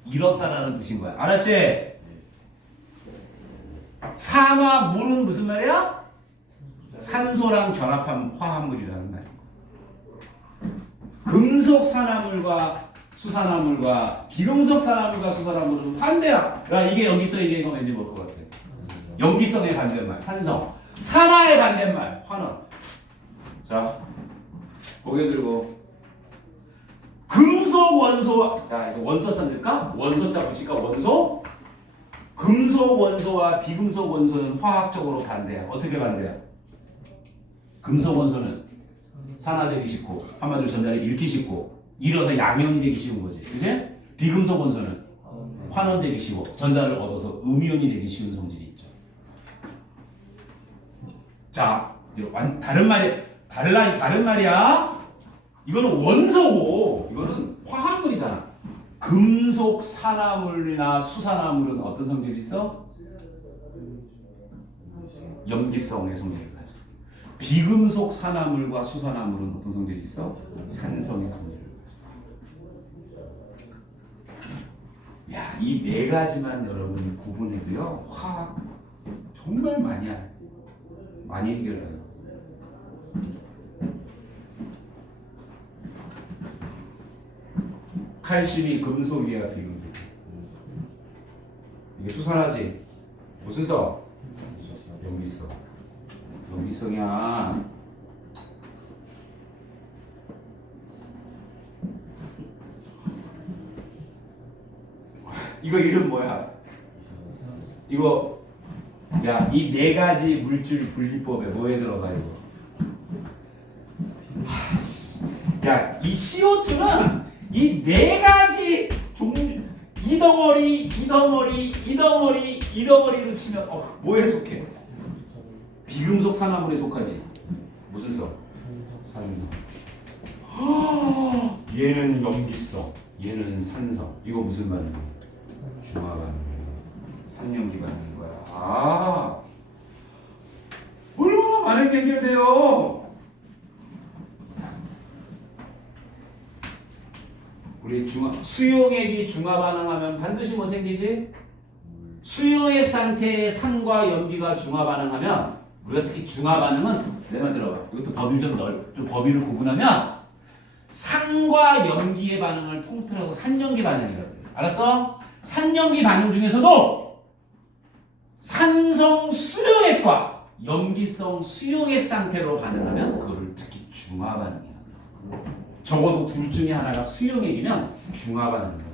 잃었다라는 뜻인 거야. 알았지? 산화물은 무슨 말이야? 산소랑 결합한 화합물이라는 말이야. 금속 산화물과 수산화물과 비금속 산화물과 수산화물은 반대야. 야, 이게 연기성 이게 왠지 뭘 것 같아? 연기성의 반대말 산성. 산화의 반대말 환원. 자, 고개 들고 금속 원소. 자, 이거 원소자 넣을까? 원소자 붙일까? 원소. 금속 원소와 비금속 원소는 화학적으로 반대야. 어떻게 반대야? 금속 원소는 산화되기 쉽고 한마디로 전자를 잃기 쉽고 잃어서 양이온이 되기 쉬운 거지. 그치? 비금속 원소는 환원되기 쉬워. 전자를 얻어서 음이온이 되기 쉬운 성질이 있죠. 자, 다른 말이야. 이거는 원소고 이거는 화합물이잖아. 금속 산화물이나 수산화물은 어떤 성질이 있어? 염기성의 성질을 가져. 비금속 산화물과 수산화물은 어떤 성질이 있어? 산성의 성질을 가져. 야, 이 네 가지만 여러분이 구분해도요, 화학 정말 많이 해결돼요. 칼슘이 금속이야, 비금속. 이게 수산하지? 무슨 성? 염기성. 염기성이야. 이거 이름 뭐야? 이거 야, 이 네 가지 물질 분리법에 뭐에 들어가 이거? 야, 이 CO2는 이 네 가지 종류 이 덩어리로 치면 뭐에 속해? 비금속 산화물에 속하지. 무슨 성? 산성. 얘는 염기성, 얘는 산성. 이거 무슨 반응이야? 중화 반응. 산염기 반응인 거야. 얼마나 많은 게 해결돼요. 우리 수용액이 중화 반응하면 반드시 뭐 생기지? 수용액 상태의 산과 염기가 중화 반응하면 우리가 특히 중화 반응은 내 말 들어봐. 이것도 범위 좀 범위를 구분하면 산과 염기의 반응을 통틀어서 산염기 반응이라고 그래. 알았어? 산염기 반응 중에서도 산성 수용액과 염기성 수용액 상태로 반응하면 그거를 특히 중화 반응이야. 적어도 둘 중에 하나가 수용액이면 중화 반응이야.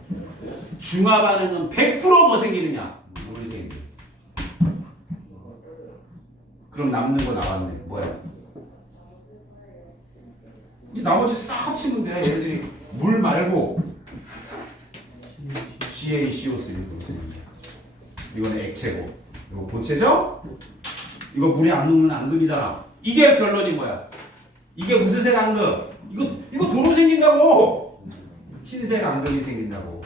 중화 반응은 100% 뭐 생기느냐? 물이 생겨. 그럼 남는 거 나왔네. 뭐야? 이 나머지 싹 합치면 돼. 얘들이 물 말고 CaCO3. 이거는 액체고, 이거 고체죠? 이거 물에 안 녹는 앙금이잖아. 이게 결론이 뭐야? 이게 무슨 색 앙금? 이거 도로 생긴다고. 흰색 앙금이 생긴다고.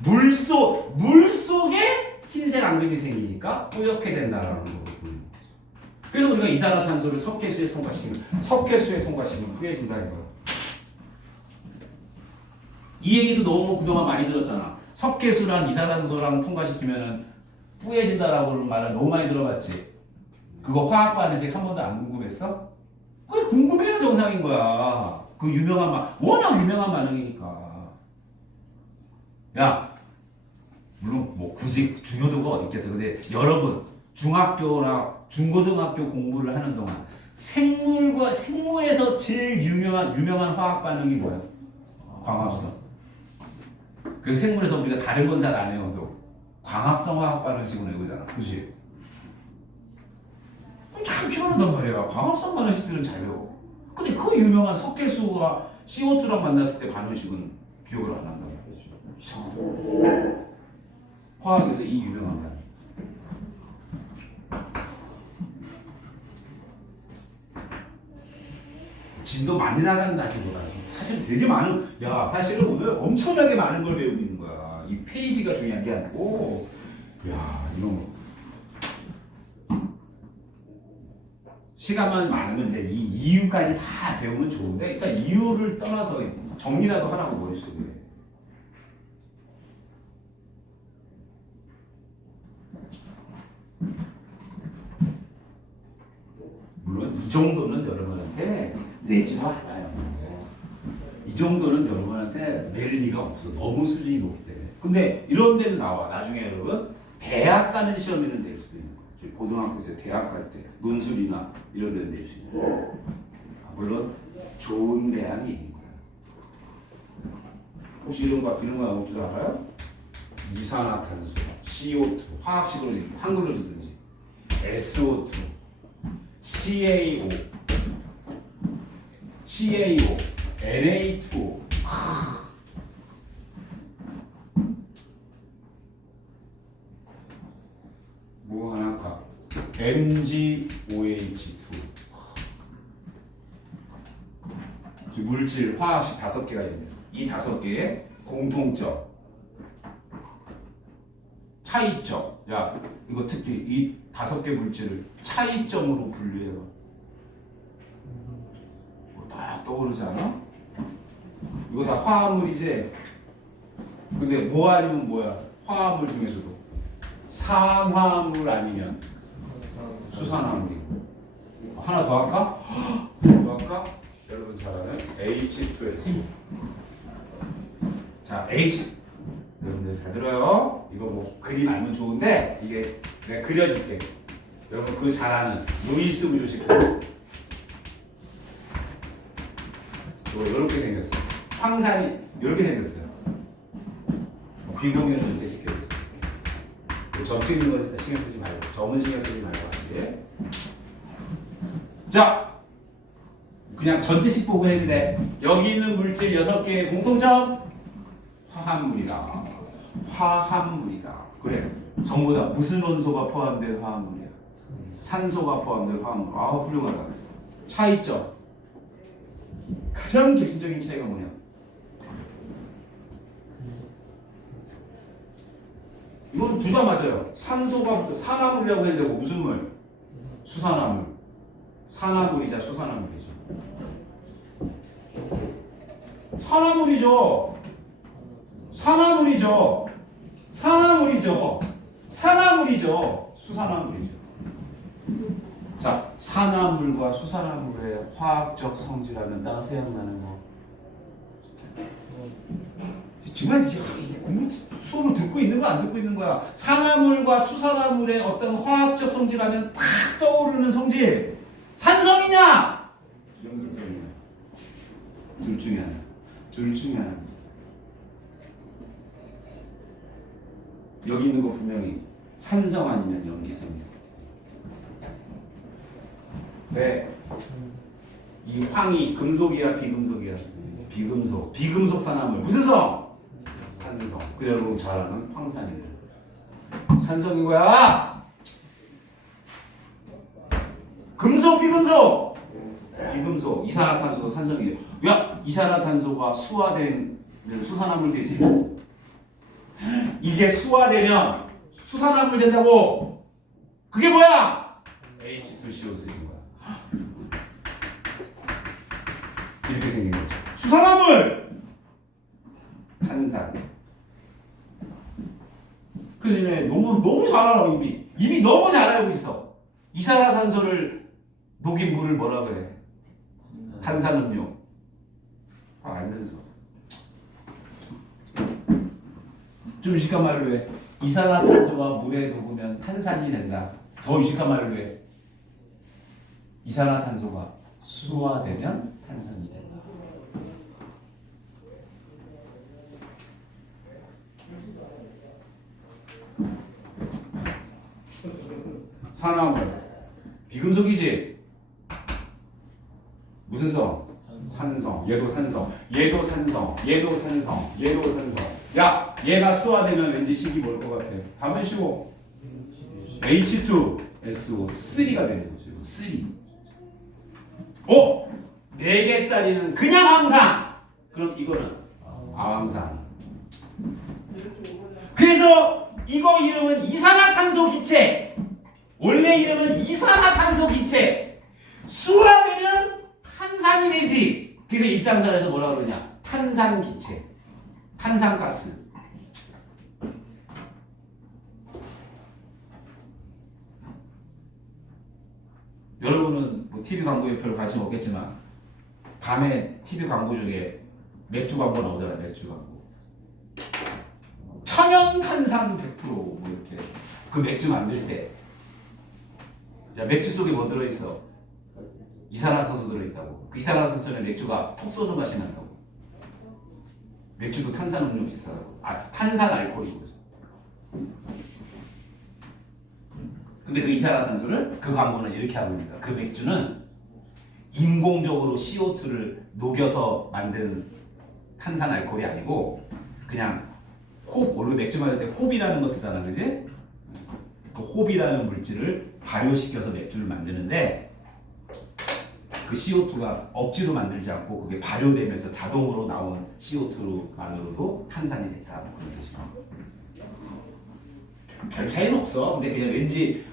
물 속에 흰색 앙금이 생기니까 뿌옇게 된다라는 거거든. 그래서 우리가 이산화탄소를 석회수에 통과시키면 뿌얘진다 이거야. 이 얘기도 너무 그동안 많이 들었잖아. 석회수랑 이산화탄소랑 통과시키면은 뿌얘진다라고 하는 말을 너무 많이 들어봤지. 그거 화학 반응식 한 번도 안 궁금했어? 그게 궁금해야 정상인 거야. 그 유명한 워낙 유명한 반응이니까. 야, 물론 뭐 굳이 중요도가 어디 있겠어. 근데 여러분 중학교나 중고등학교 공부를 하는 동안 생물에서 제일 유명한 화학 반응이 뭐야? 광합성. 그래서 생물에서 우리가 다른 건 잘 안 외워도 광합성 화학 반응식으로 외우잖아. 그렇지? 참 희한하단 말이야. 광합성 반응식들은 잘 외워. 근데 그 유명한 석회수가 CO2랑 만났을 때 반응식은 기억을 안 한단 말이지. 이상하다. 화학에서 이 유명한 반응. 진도 많이 나간다기보다 사실 되게 사실은 오늘 엄청나게 많은 걸 배우고 있는 거야. 이 페이지가 중요한 게 아니고, 야, 이런 거. 시간만 많으면 이제 이 이유까지 다 배우면 좋은데, 일단 이유를 떠나서 정리라도 하라고 머릿속에. 물론 이 정도는 여러분한테 내지도 않아요. 이 정도는 여러분한테 낼 리가 없어. 너무 수준이 높기 때문에. 근데 이런 데도 나와. 나중에 여러분 대학 가는 시험에는 낼 수도 있는 거예요. 저희 고등학교에서 대학 갈 때 논술이나 이런 데는 낼 수 있는 거예요. 물론 좋은 대학이 있는 거예요. 혹시 이런 거 나올 줄 알아요? 이산화탄소, CO2, 화학식으로 한글로 주든지 SO2, CaO, Na2O. 뭐 하나 할까? MgOH2. 물질, 화학식 5개가 있는데 이 5개의 공통점, 차이점. 야, 이거 특히 이 5개 물질을 차이점으로 분류해봐. 딱 떠오르지 않아? 이거 다 화합물이지? 근데 뭐 아니면 뭐야? 화합물 중에서도 산화물 아니면 수산화물이고. 하나 더 할까? 더 할까? 여러분 잘 아는 H2SO. 자, H. 여러분들 잘 들어요? 이거 뭐 그림 알면 좋은데 이게 내가 그려줄게. 여러분 그 잘 아는 루이스 분유식. 이렇게 생겼어. 황산이 이렇게 생겼어요. 비공유는 이렇게 시켜줬어요. 점 찍는 거 신경 쓰지 말고, 점은 신경 쓰지 말고 하지. 자, 그냥 전체식 보고 했는데 여기 있는 물질 6개의 공통점 화합물이다. 화합물이다. 그래. 전부 다 무슨 원소가 포함된 화합물이야? 산소가 포함된 화합물. 아, 훌륭하다. 차이점. 가장 기본적인 차이가 뭐냐? 이건 둘 다 맞아요. 산소가 산화물이라고 해야 되고 무슨 물? 수산화물. 산화물이자 수산화물이죠. 산화물이죠. 산화물이죠. 산화물이죠. 산화물이죠. 수산화물이죠. 자, 산화물과 수산화물의 화학적 성질하면 나 생각나는 거. 정말 공부 수업을 듣고 있는 거야, 안 듣고 있는 거야? 산화물과 수산화물의 어떤 화학적 성질하면 탁 떠오르는 성질. 산성이냐? 염기성이냐? 둘 중에 하나. 둘 중에 하나. 여기 있는 거 분명히 산성 아니면 염기성이야. 네. 이 황이 금속이야, 비금속이야? 비금속. 비금속 산화물. 무슨 성? 산성. 그 여러분 잘 아는 황산이죠. 산성인 거야. 금속, 비금속. 비금속. 이산화탄소도 산성이에요. 야, 이산화탄소가 수화된 수산화물 되지. 이게 수화되면 수산화물 된다고. 그게 뭐야? H2CO3인 거야. 이렇게 생긴 거죠. 수산화물! 탄산. 그래서 너무 잘 알아, 이미. 이미 너무 잘 알고 있어. 이산화탄소를 녹인 물을 뭐라 그래? 탄산음료. 알면서. 좀 유식한 말로 해. 이산화탄소가 물에 녹으면 탄산이 된다. 더 유식한 말로 해. 이산화탄소가 수화되면 탄산이 된다. 산화물. 비금속이지? 무슨 성? 산성. 얘도 산성. 얘도 산성. 얘도 산성. 얘도 산성. 야, 얘가 수화되면 왠지 식이 뭘 것 같아? 답은 쉬워. H2SO3가 되는 거죠. 3. 4개짜리는 그냥 항상. 그럼 이거는 아황산. 그래서 이거 이름은 이산화탄소 기체. 원래 이름은 이산화탄소 기체. 수화되면 탄산이 되지. 그래서 일상생활에서 뭐라 그러냐? 탄산기체, 탄산가스. 여러분은 뭐 TV 광고에 별 관심 없겠지만 밤에 TV 광고 중에 맥주 광고 나오잖아요. 맥주 광고. 천연 탄산 100%뭐 이렇게 그 맥주 만들 때, 야 맥주 속에 뭐 들어있어? 이산화탄소 들어있다고. 그 이산화탄소는 맥주가 톡 쏘는 맛이 난다고. 맥주도 탄산음료 비슷하다고. 탄산 알코올이고. 근데 그 이산화탄소를 그 광고는 이렇게 하고 있는 거야. 그 맥주는 인공적으로 CO2를 녹여서 만든 탄산 알코올이 아니고 그냥 원래 맥주 마실 때 홉이라는 거 쓰잖아, 그지? 그 홉이라는 물질을 발효시켜서 맥주를 만드는데 그 CO2가 억지로 만들지 않고 그게 발효되면서 자동으로 나온 CO2만으로도 탄산이 됐다. 그런 뜻이야. 별 차이는 없어. 근데 그냥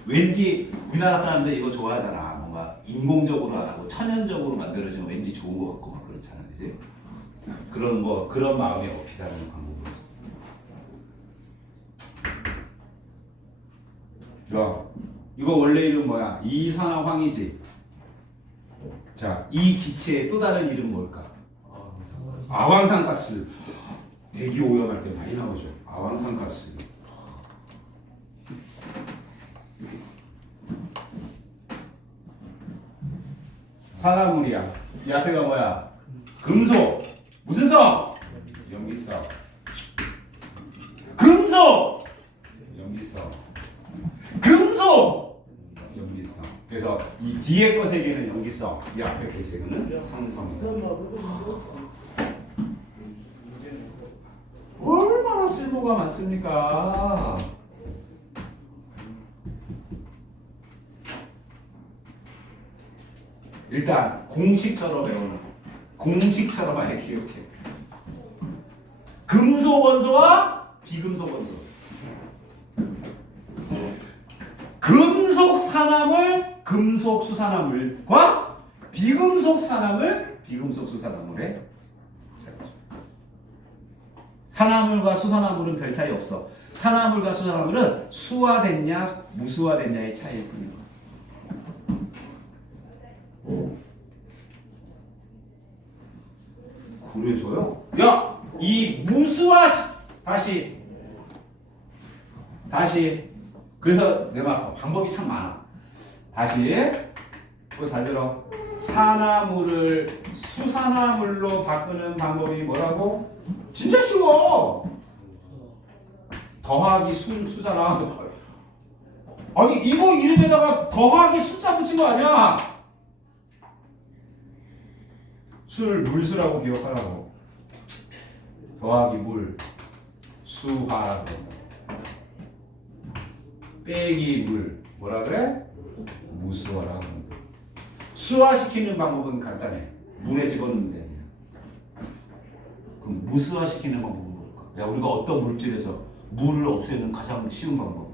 왠지 우리나라 사람들 이거 좋아하잖아. 뭔가 인공적으로 안 하고 천연적으로 만들어지면 왠지 좋은 것 같고 막 그렇잖아, 그지? 그런 마음에 어필하는 방법이지. 자, 이거 원래 이름 뭐야? 이산화황이지. 자, 이 기체의 또 다른 이름 뭘까? 아황산가스. 대기 오염할 때 많이 나오죠. 아황산가스. 산화물이야. 이 앞에가 뭐야? 금속. 무슨 성? 염기성. 금속. 염기성. 금속. 염기성. 그래서 이 뒤에 거 세 개는 염기성, 이 앞에 거 세 개는 산성이다. 얼마나 쓸모가 많습니까? 일단 공식처럼 배우는 거. 공식처럼 아예 기억해. 금속 원소와 비금속 원소. 금속 산화물, 금속 수산화물과 비금속 산화물, 비금속 수산화물의 차이죠. 산화물과 수산화물은 별 차이 없어. 산화물과 수산화물은 수화됐냐, 무수화됐냐의 차이일 뿐이야. 그래서요? 야! 이 무수화 다시 그래서 내가 방법이 참 많아. 다시 그거 잘 들어. 산화물을 수산화물로 바꾸는 방법이 뭐라고? 진짜 쉬워. 더하기 수잖아. 아니 이거 이름에다가 더하기 숫자 붙인 거 아니야? 물수라고 기억하라고. 더하기 물, 수화라고. 빼기 물, 뭐라 그래? 무수화라고. 수화시키는 방법은 간단해. 물에 집어넣으면 돼. 그럼 무수화시키는 방법은 뭘까? 야, 우리가 어떤 물질에서 물을 없애는 가장 쉬운 방법.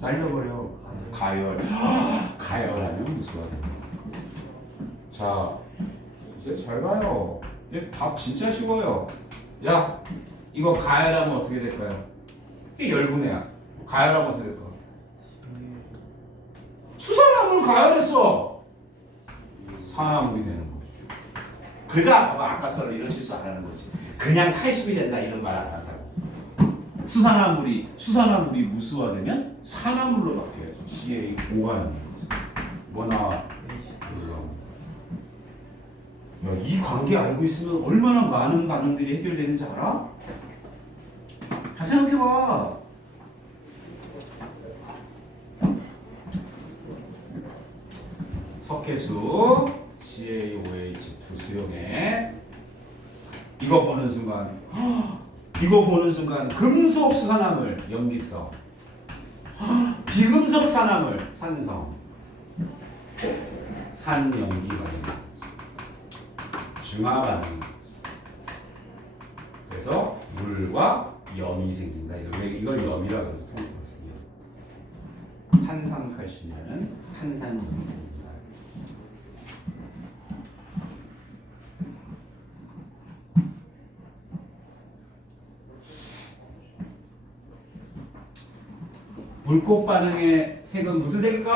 날려버려. 가열하면 무수화돼. 자, 이제 잘 봐요. 이제 답 진짜 쉬워요. 야, 이거 가열하면 어떻게 될까요? 이게 열분해야. 가열하면 어떻게 될까? 수산화물 가열했어. 산화물이 되는 거죠. 그러니까 봐봐, 아까처럼 이런 실수 안 하는 거지. 그냥 칼슘이 된다 이런 말 안 한다고. 수산화물이 무수화되면 산화물로 바뀌어야죠. CA5가 있는 거지. 뭐나 야, 이 관계 알고 있으면 얼마나 많은 반응들이 해결되는지 알아? 잘 생각해봐. 석회수 CaOH2 수용액. 이거 보는 순간 금속 수산화물 염기성, 비금속 산화물 산성, 산염기가 중화반응. 그래서 물과 염이 생긴다. 이걸 염이라고 해서 통칭하거든요. 탄산칼슘이라는 탄산염이 생긴다. 불꽃 반응의 색은 무슨 색일까?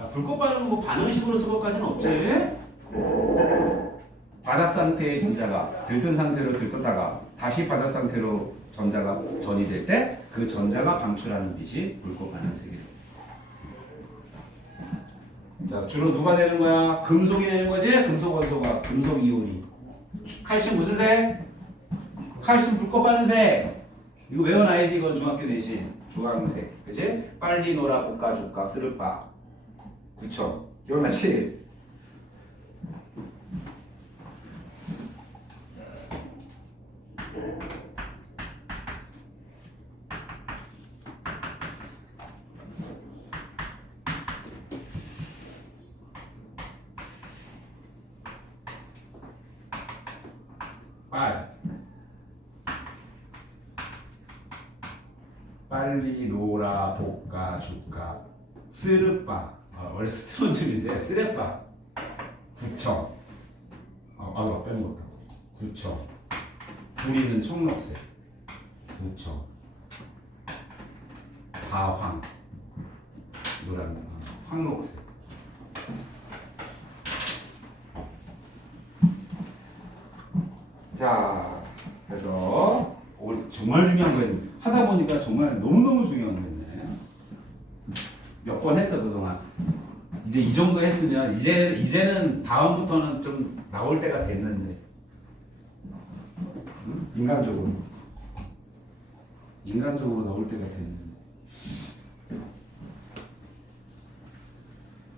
야, 불꽃 반응은 뭐 반응식으로 쓸 것까지는 없지. 바닷 상태의 전자가 들뜬 상태로 들떴다가 다시 바닷 상태로 전자가 전이 될 때 그 전자가 방출하는 빛이 불꽃 반응색이에요. 자, 주로 누가 내는 거야? 금속이 내는 거지? 금속 원소가, 금속 이온이. 칼슘 무슨 색? 칼슘 불꽃 반응색. 이거 외워놔야지. 이건 중학교 내신 주황색. 그지? 빨리 놀아 볶아 줄까 스르빠. 그쵸? 기억나지? 빨리 놀아 볶아 줄까 스르빠. 원래 스트론 줄인데 스레빠. 구청. 빼는 거. 구청. 불이는 청록색. 구청. 다황. 노란 황록색. 자, 그래서 정말 중요한 거예요. 하다 보니까 정말 너무너무 중요한 거였네. 몇 번 했어 그동안. 이제 이 정도 했으면 이제는 다음부터는 좀 나올 때가 됐는데. 응? 인간적으로 나올 때가 됐는데.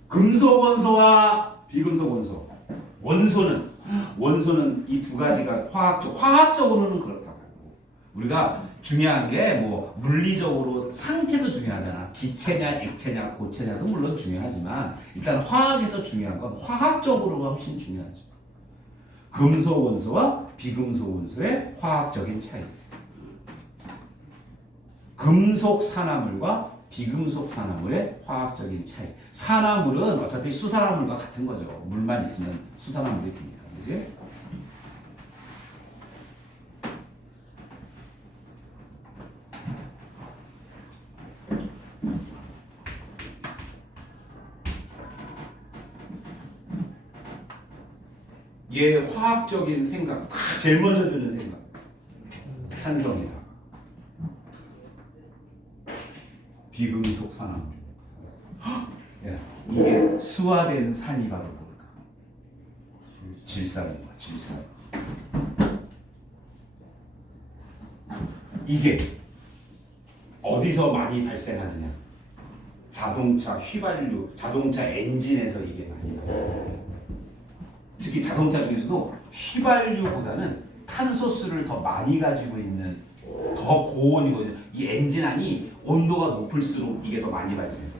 금속 원소와 비금속 원소. 원소는 이 두 가지가 화학적으로는 그렇다고. 우리가 중요한 게 뭐 물리적으로 상태도 중요하잖아. 기체냐 액체냐 고체냐도 물론 중요하지만 일단 화학에서 중요한 건 화학적으로가 훨씬 중요하죠. 금속 원소와 비금속 원소의 화학적인 차이. 금속 산화물과 비금속 산화물의 화학적인 차이. 산화물은 어차피 수산화물과 같은 거죠. 물만 있으면 수산화물이 됩니다. 그지? 얘 화학적인 생각, 제일 먼저 드는 생각. 산성이다. 비금속 산화물. 이게 수화된 산이 바로 뭘까? 질산인 거야, 질산. 이게 어디서 많이 발생하느냐? 자동차 휘발유, 자동차 엔진에서 이게 많이 발생해요. 특히 자동차 중에서도 휘발유보다는 탄소수를 더 많이 가지고 있는 더 고온이거든요. 이 엔진 안이 온도가 높을수록 이게 더 많이 발생해요.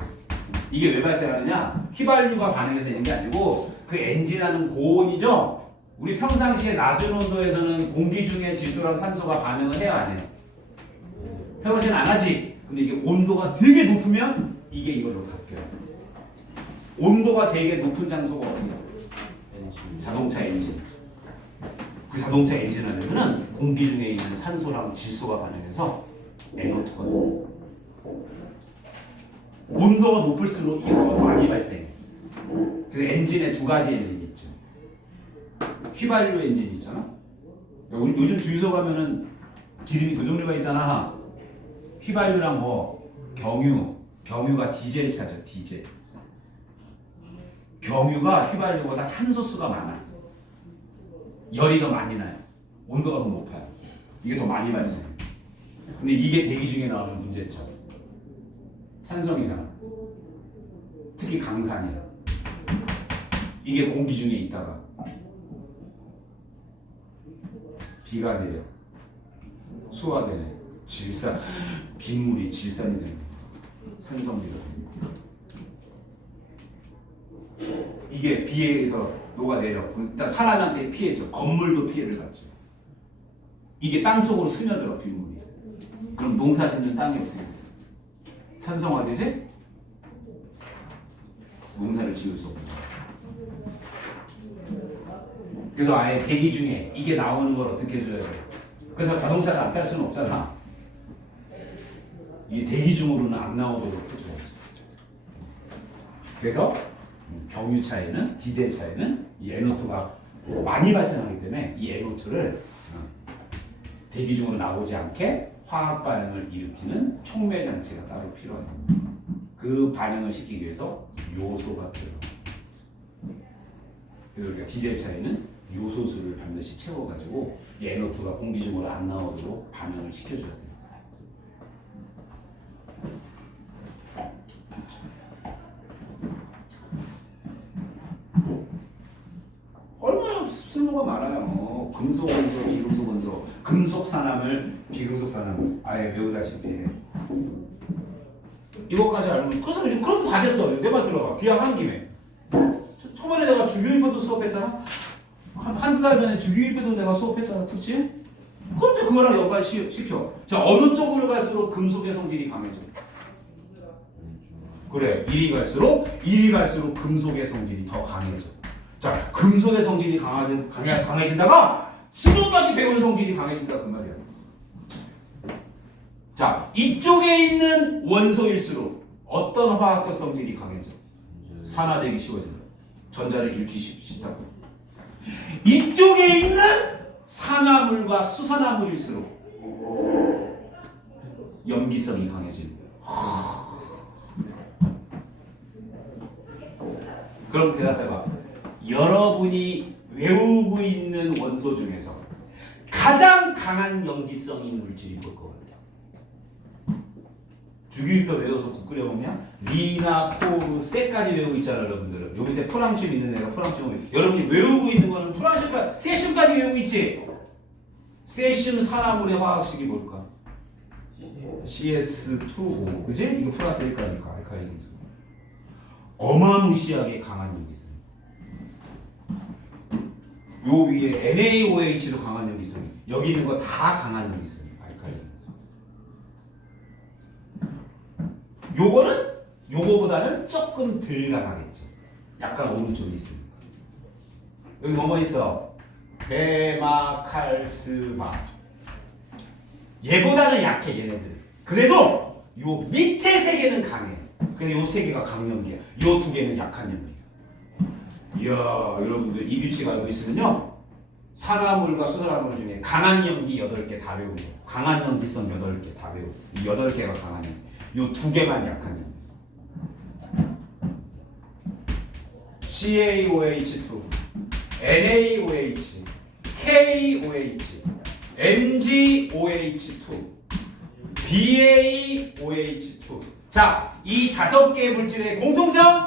이게 왜 발생하느냐? 휘발유가 반응해서 있는 게 아니고 그 엔진 안은 고온이죠. 우리 평상시에 낮은 온도에서는 공기 중에 질소랑 산소가 반응을 해야 안 해요? 평상시에는 안 하지. 근데 이게 온도가 되게 높으면 이게 이걸로 바뀌어요. 온도가 되게 높은 장소가 어디야? 자동차 엔진. 그 자동차 엔진 안에서는 공기 중에 있는 산소랑 질소가 반응해서 NO2가 돼요. 온도가 높을수록 이게 더 많이 발생해. 그래서 엔진에 두 가지 엔진이 있죠. 휘발유 엔진이 있잖아. 요즘 주유소 가면은 기름이 두 종류가 있잖아. 휘발유랑 뭐 경유가 디젤 차죠. 디젤. 경유가 휘발유보다 탄소수가 많아요. 열이 더 많이 나요. 온도가 더 높아요. 이게 더 많이 발생해요. 근데 이게 대기 중에 나오는 문제점. 산성이잖아. 특히 강산이야. 이게 공기 중에 있다가 비가 내려 수화되네. 질산, 빗물이 질산이 됩니다. 산성비가 됩니다. 이게 비에 의해서 녹아내려. 일단 사람한테 피해죠. 건물도 피해를 받죠. 이게 땅속으로 스며들어 빗물이. 그럼 농사 짓는 땅이 어떻게 돼? 산성화되지? 농사를 지을 수 없죠. 그래서 아예 대기 중에 이게 나오는 걸 어떻게 해줘야 돼? 그래서 자동차를 안 탈 수는 없잖아. 이게 대기 중으로는 안 나오도록 해줘야죠. 그래서 경유 차에는 디젤 차에는 이 NO2가 많이 발생하기 때문에 이 NO2를 대기 중으로 나오지 않게 화학 반응을 일으키는 촉매 장치가 따로 필요합니다. 그 반응을 시키기 위해서 요소가 필요합니다. 그래서 우리가 디젤 차에는 요소수를 반드시 채워가지고 이 NO2가 공기 중으로 안 나오도록 반응을 시켜줘야 됩니다. 얼마나 쓸모가 많아요. 금속 원소, 비금속 원소, 금속 산화물, 비금속 산화물 아예 배우다시피 해. 이것까지 알면 그래서 그럼 다 됐어. 내 말 들어봐. 귀양 한 김에. 초반에 내가 주기율표도 수업했잖아. 한두 달 전에 주기율표도 내가 수업했잖아. 그렇지? 그런데 그거랑 연관시켜. 자, 어느 쪽으로 갈수록 금속의 성질이 강해져? 그래, 이리 갈수록 금속의 성질이 더 강해져. 자, 금속의 성질이 강해진다가 지금까지 배운 성질이 강해진다 그 말이야. 자, 이쪽에 있는 원소일수록 어떤 화학적 성질이 강해져? 산화되기 쉬워진다. 전자를 잃기 쉽다고. 이쪽에 있는 산화물과 수산화물일수록 염기성이 강해지는 거야. 그럼 대답해봐. 여러분이 외우고 있는 원소 중에서 가장 강한 염기성인 물질이 뭘 것 같아요? 주기율표 외워서 국 끓여 먹냐? 리나, 포르, 세까지 외우고 있잖아 여러분들은. 여기 밑에 프랑슘 있는 애가 프랑슘. 여러분이 외우고 있는 거는 프랑슘까지, 세슘까지 외우고 있지? 세슘 산화물의 화학식이 뭘까? CS2O. 그지? 이거 플러스 1까지니까 알칼리 금속. 어마무시하게 강한 염기성. 요 위에 NaOH도 강한 염기성이. 여기 있는 거 다 강한 염기성이. 알칼리. 요거는 요거보다는 조금 덜 강하겠죠. 약간 오른쪽에 있으니까. 여기 뭐뭐 있어? 베마칼스마. 얘보다는 약해 얘네들. 그래도 요 밑에 세 개는 강해. 근데 요 세 개가 강염기야. 요 두 개는 약한 염기야. 이야, 여러분들 이 규칙 알고 있으면요. 산화물과 수산화물 중에 강한 염기 8개 다 외우고 강한 염기성 8개 다 외웠어. 이 8개가 강한 염기. 요 두 개만 약한 염기. CaOH2, NaOH, KOH, MgOH2, BaOH2. 자, 이 5개의 물질의 공통점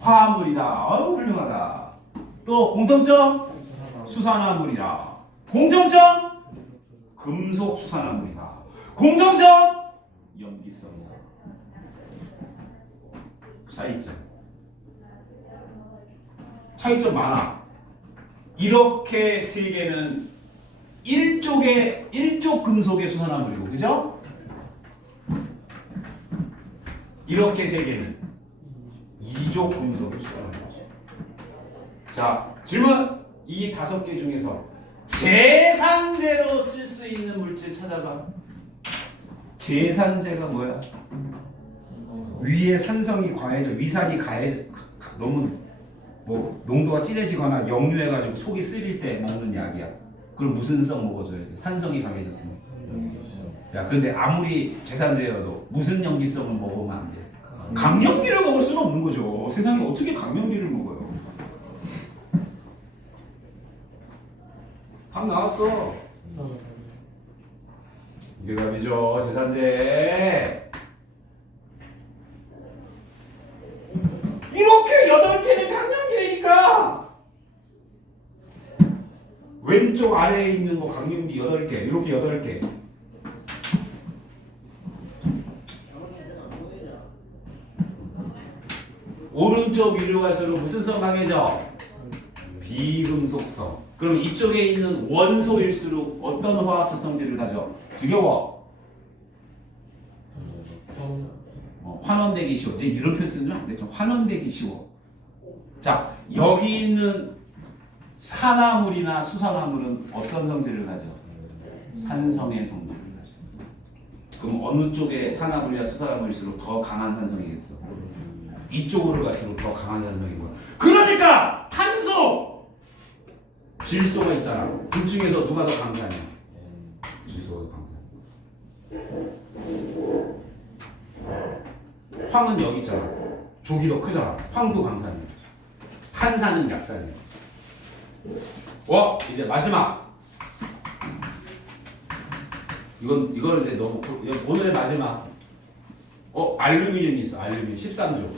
화합물이다. 아유 훌륭하다. 또 공통점 수산화물이다. 공통점 금속 수산화물이다. 공통점 염기성이다. 차이점 많아. 이렇게 세 개는 일쪽 금속의 수산화물이고, 그죠? 이렇게 세 개는 이족 금속의 수산화물이죠. 자, 질문. 이 5개 중에서 제산제로 쓸 수 있는 물질 찾아봐. 제산제가 뭐야? 위에 산성이 과해져, 위산이 너무 뭐 농도가 진해지거나 역류해가지고 속이 쓰릴 때 먹는 약이야. 그럼 무슨 성 먹어줘야 돼? 산성이 강해졌으니. 야, 근데 아무리 제산제여도 무슨 염기성을 먹으면 안 돼? 강염기를 먹을 수는 없는 거죠. 세상에 어떻게 강염기를 먹어요? 답 나왔어. 이게 답이죠. 제산제. 이렇게 8개는 강염기라니까. 왼쪽 아래에 있는 거 강염기 8개. 이렇게 8개. 오른쪽 위로 갈수록 무슨 성 강해져? 비금속성. 그럼 이쪽에 있는 원소일수록 어떤 화학적 성질을 가져? 지겨워. 환원되기 쉬워. 이제 이런 표현 쓰면 안 되죠. 환원되기 쉬워. 자, 여기 있는 산화물이나 수산화물은 어떤 성질을 가져? 산성의 성질을 가져. 그럼 어느 쪽에 산화물이나 수산물일수록 더 강한 산성이겠어? 이쪽으로 갈수록 더 강한 산성인 거야. 그러니까 탄소, 질소가 있잖아. 둘 중에서 누가 더 강하냐? 질소가 더 강산. 황은 여기 있잖아. 족이 더 크잖아. 황도 강산이야. 탄산은 약산이야. 이제 마지막. 이거는 이제 너무 오늘의 마지막. 알루미늄이 있어. 알루미늄 13조.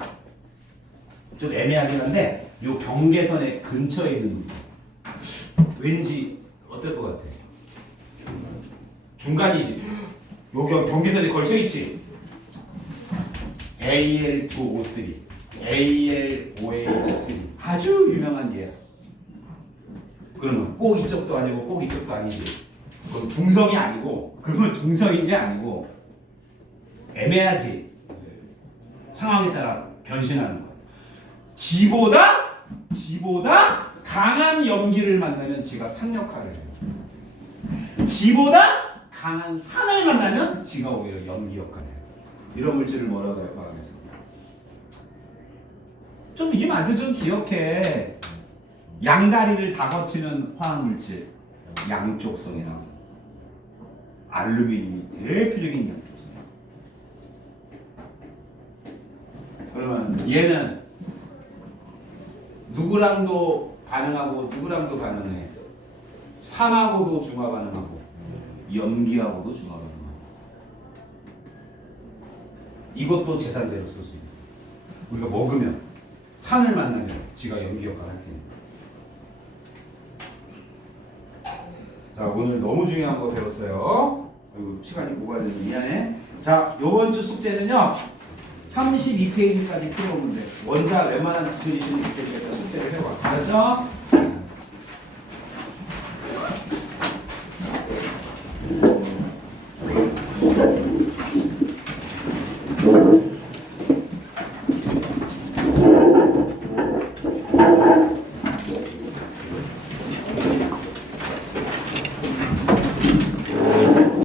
좀 애매하긴 한데 요 경계선의 근처에 있는 왠지 어떨 것 같아? 중간이지. 여기 경계선에 걸쳐 있지. Al2O3, AlOH3 아주 유명한 예야. 그러면 꼭 이쪽도 아니고 꼭 이쪽도 아니지. 그건 중성이 아니고 그러면 중성인 게 아니고 애매하지. 상황에 따라 변신하는 거야. 지보다 강한 염기를 만나면 지가 산 역할을 해요. 지보다 강한 산을 만나면 지가 오히려 염기 역할을 해요. 이런 물질을 뭐라고 해요? 과학에서. 좀 이 말도 좀 기억해. 양다리를 다 거치는 화학물질 양쪽성이라고. 알루미늄이 대표적인 양쪽성. 그러면 얘는 누구랑도 반응하고 누구랑도 반응해. 산하고도 중화 반응하고 염기하고도 중화 반응하고. 이것도 제산제로 쓸 수 있는. 우리가 먹으면 산을 만나면 지가 염기 역할을 할 테니까. 자, 오늘 너무 중요한 거 배웠어요. 아이고, 시간이 오가야 돼서 미안해. 자, 요번 주 숙제는요 32페이지까지 풀어오면 돼. 원자 웬만한 기초지식은 이때까지 숙제를 해와. 알았죠?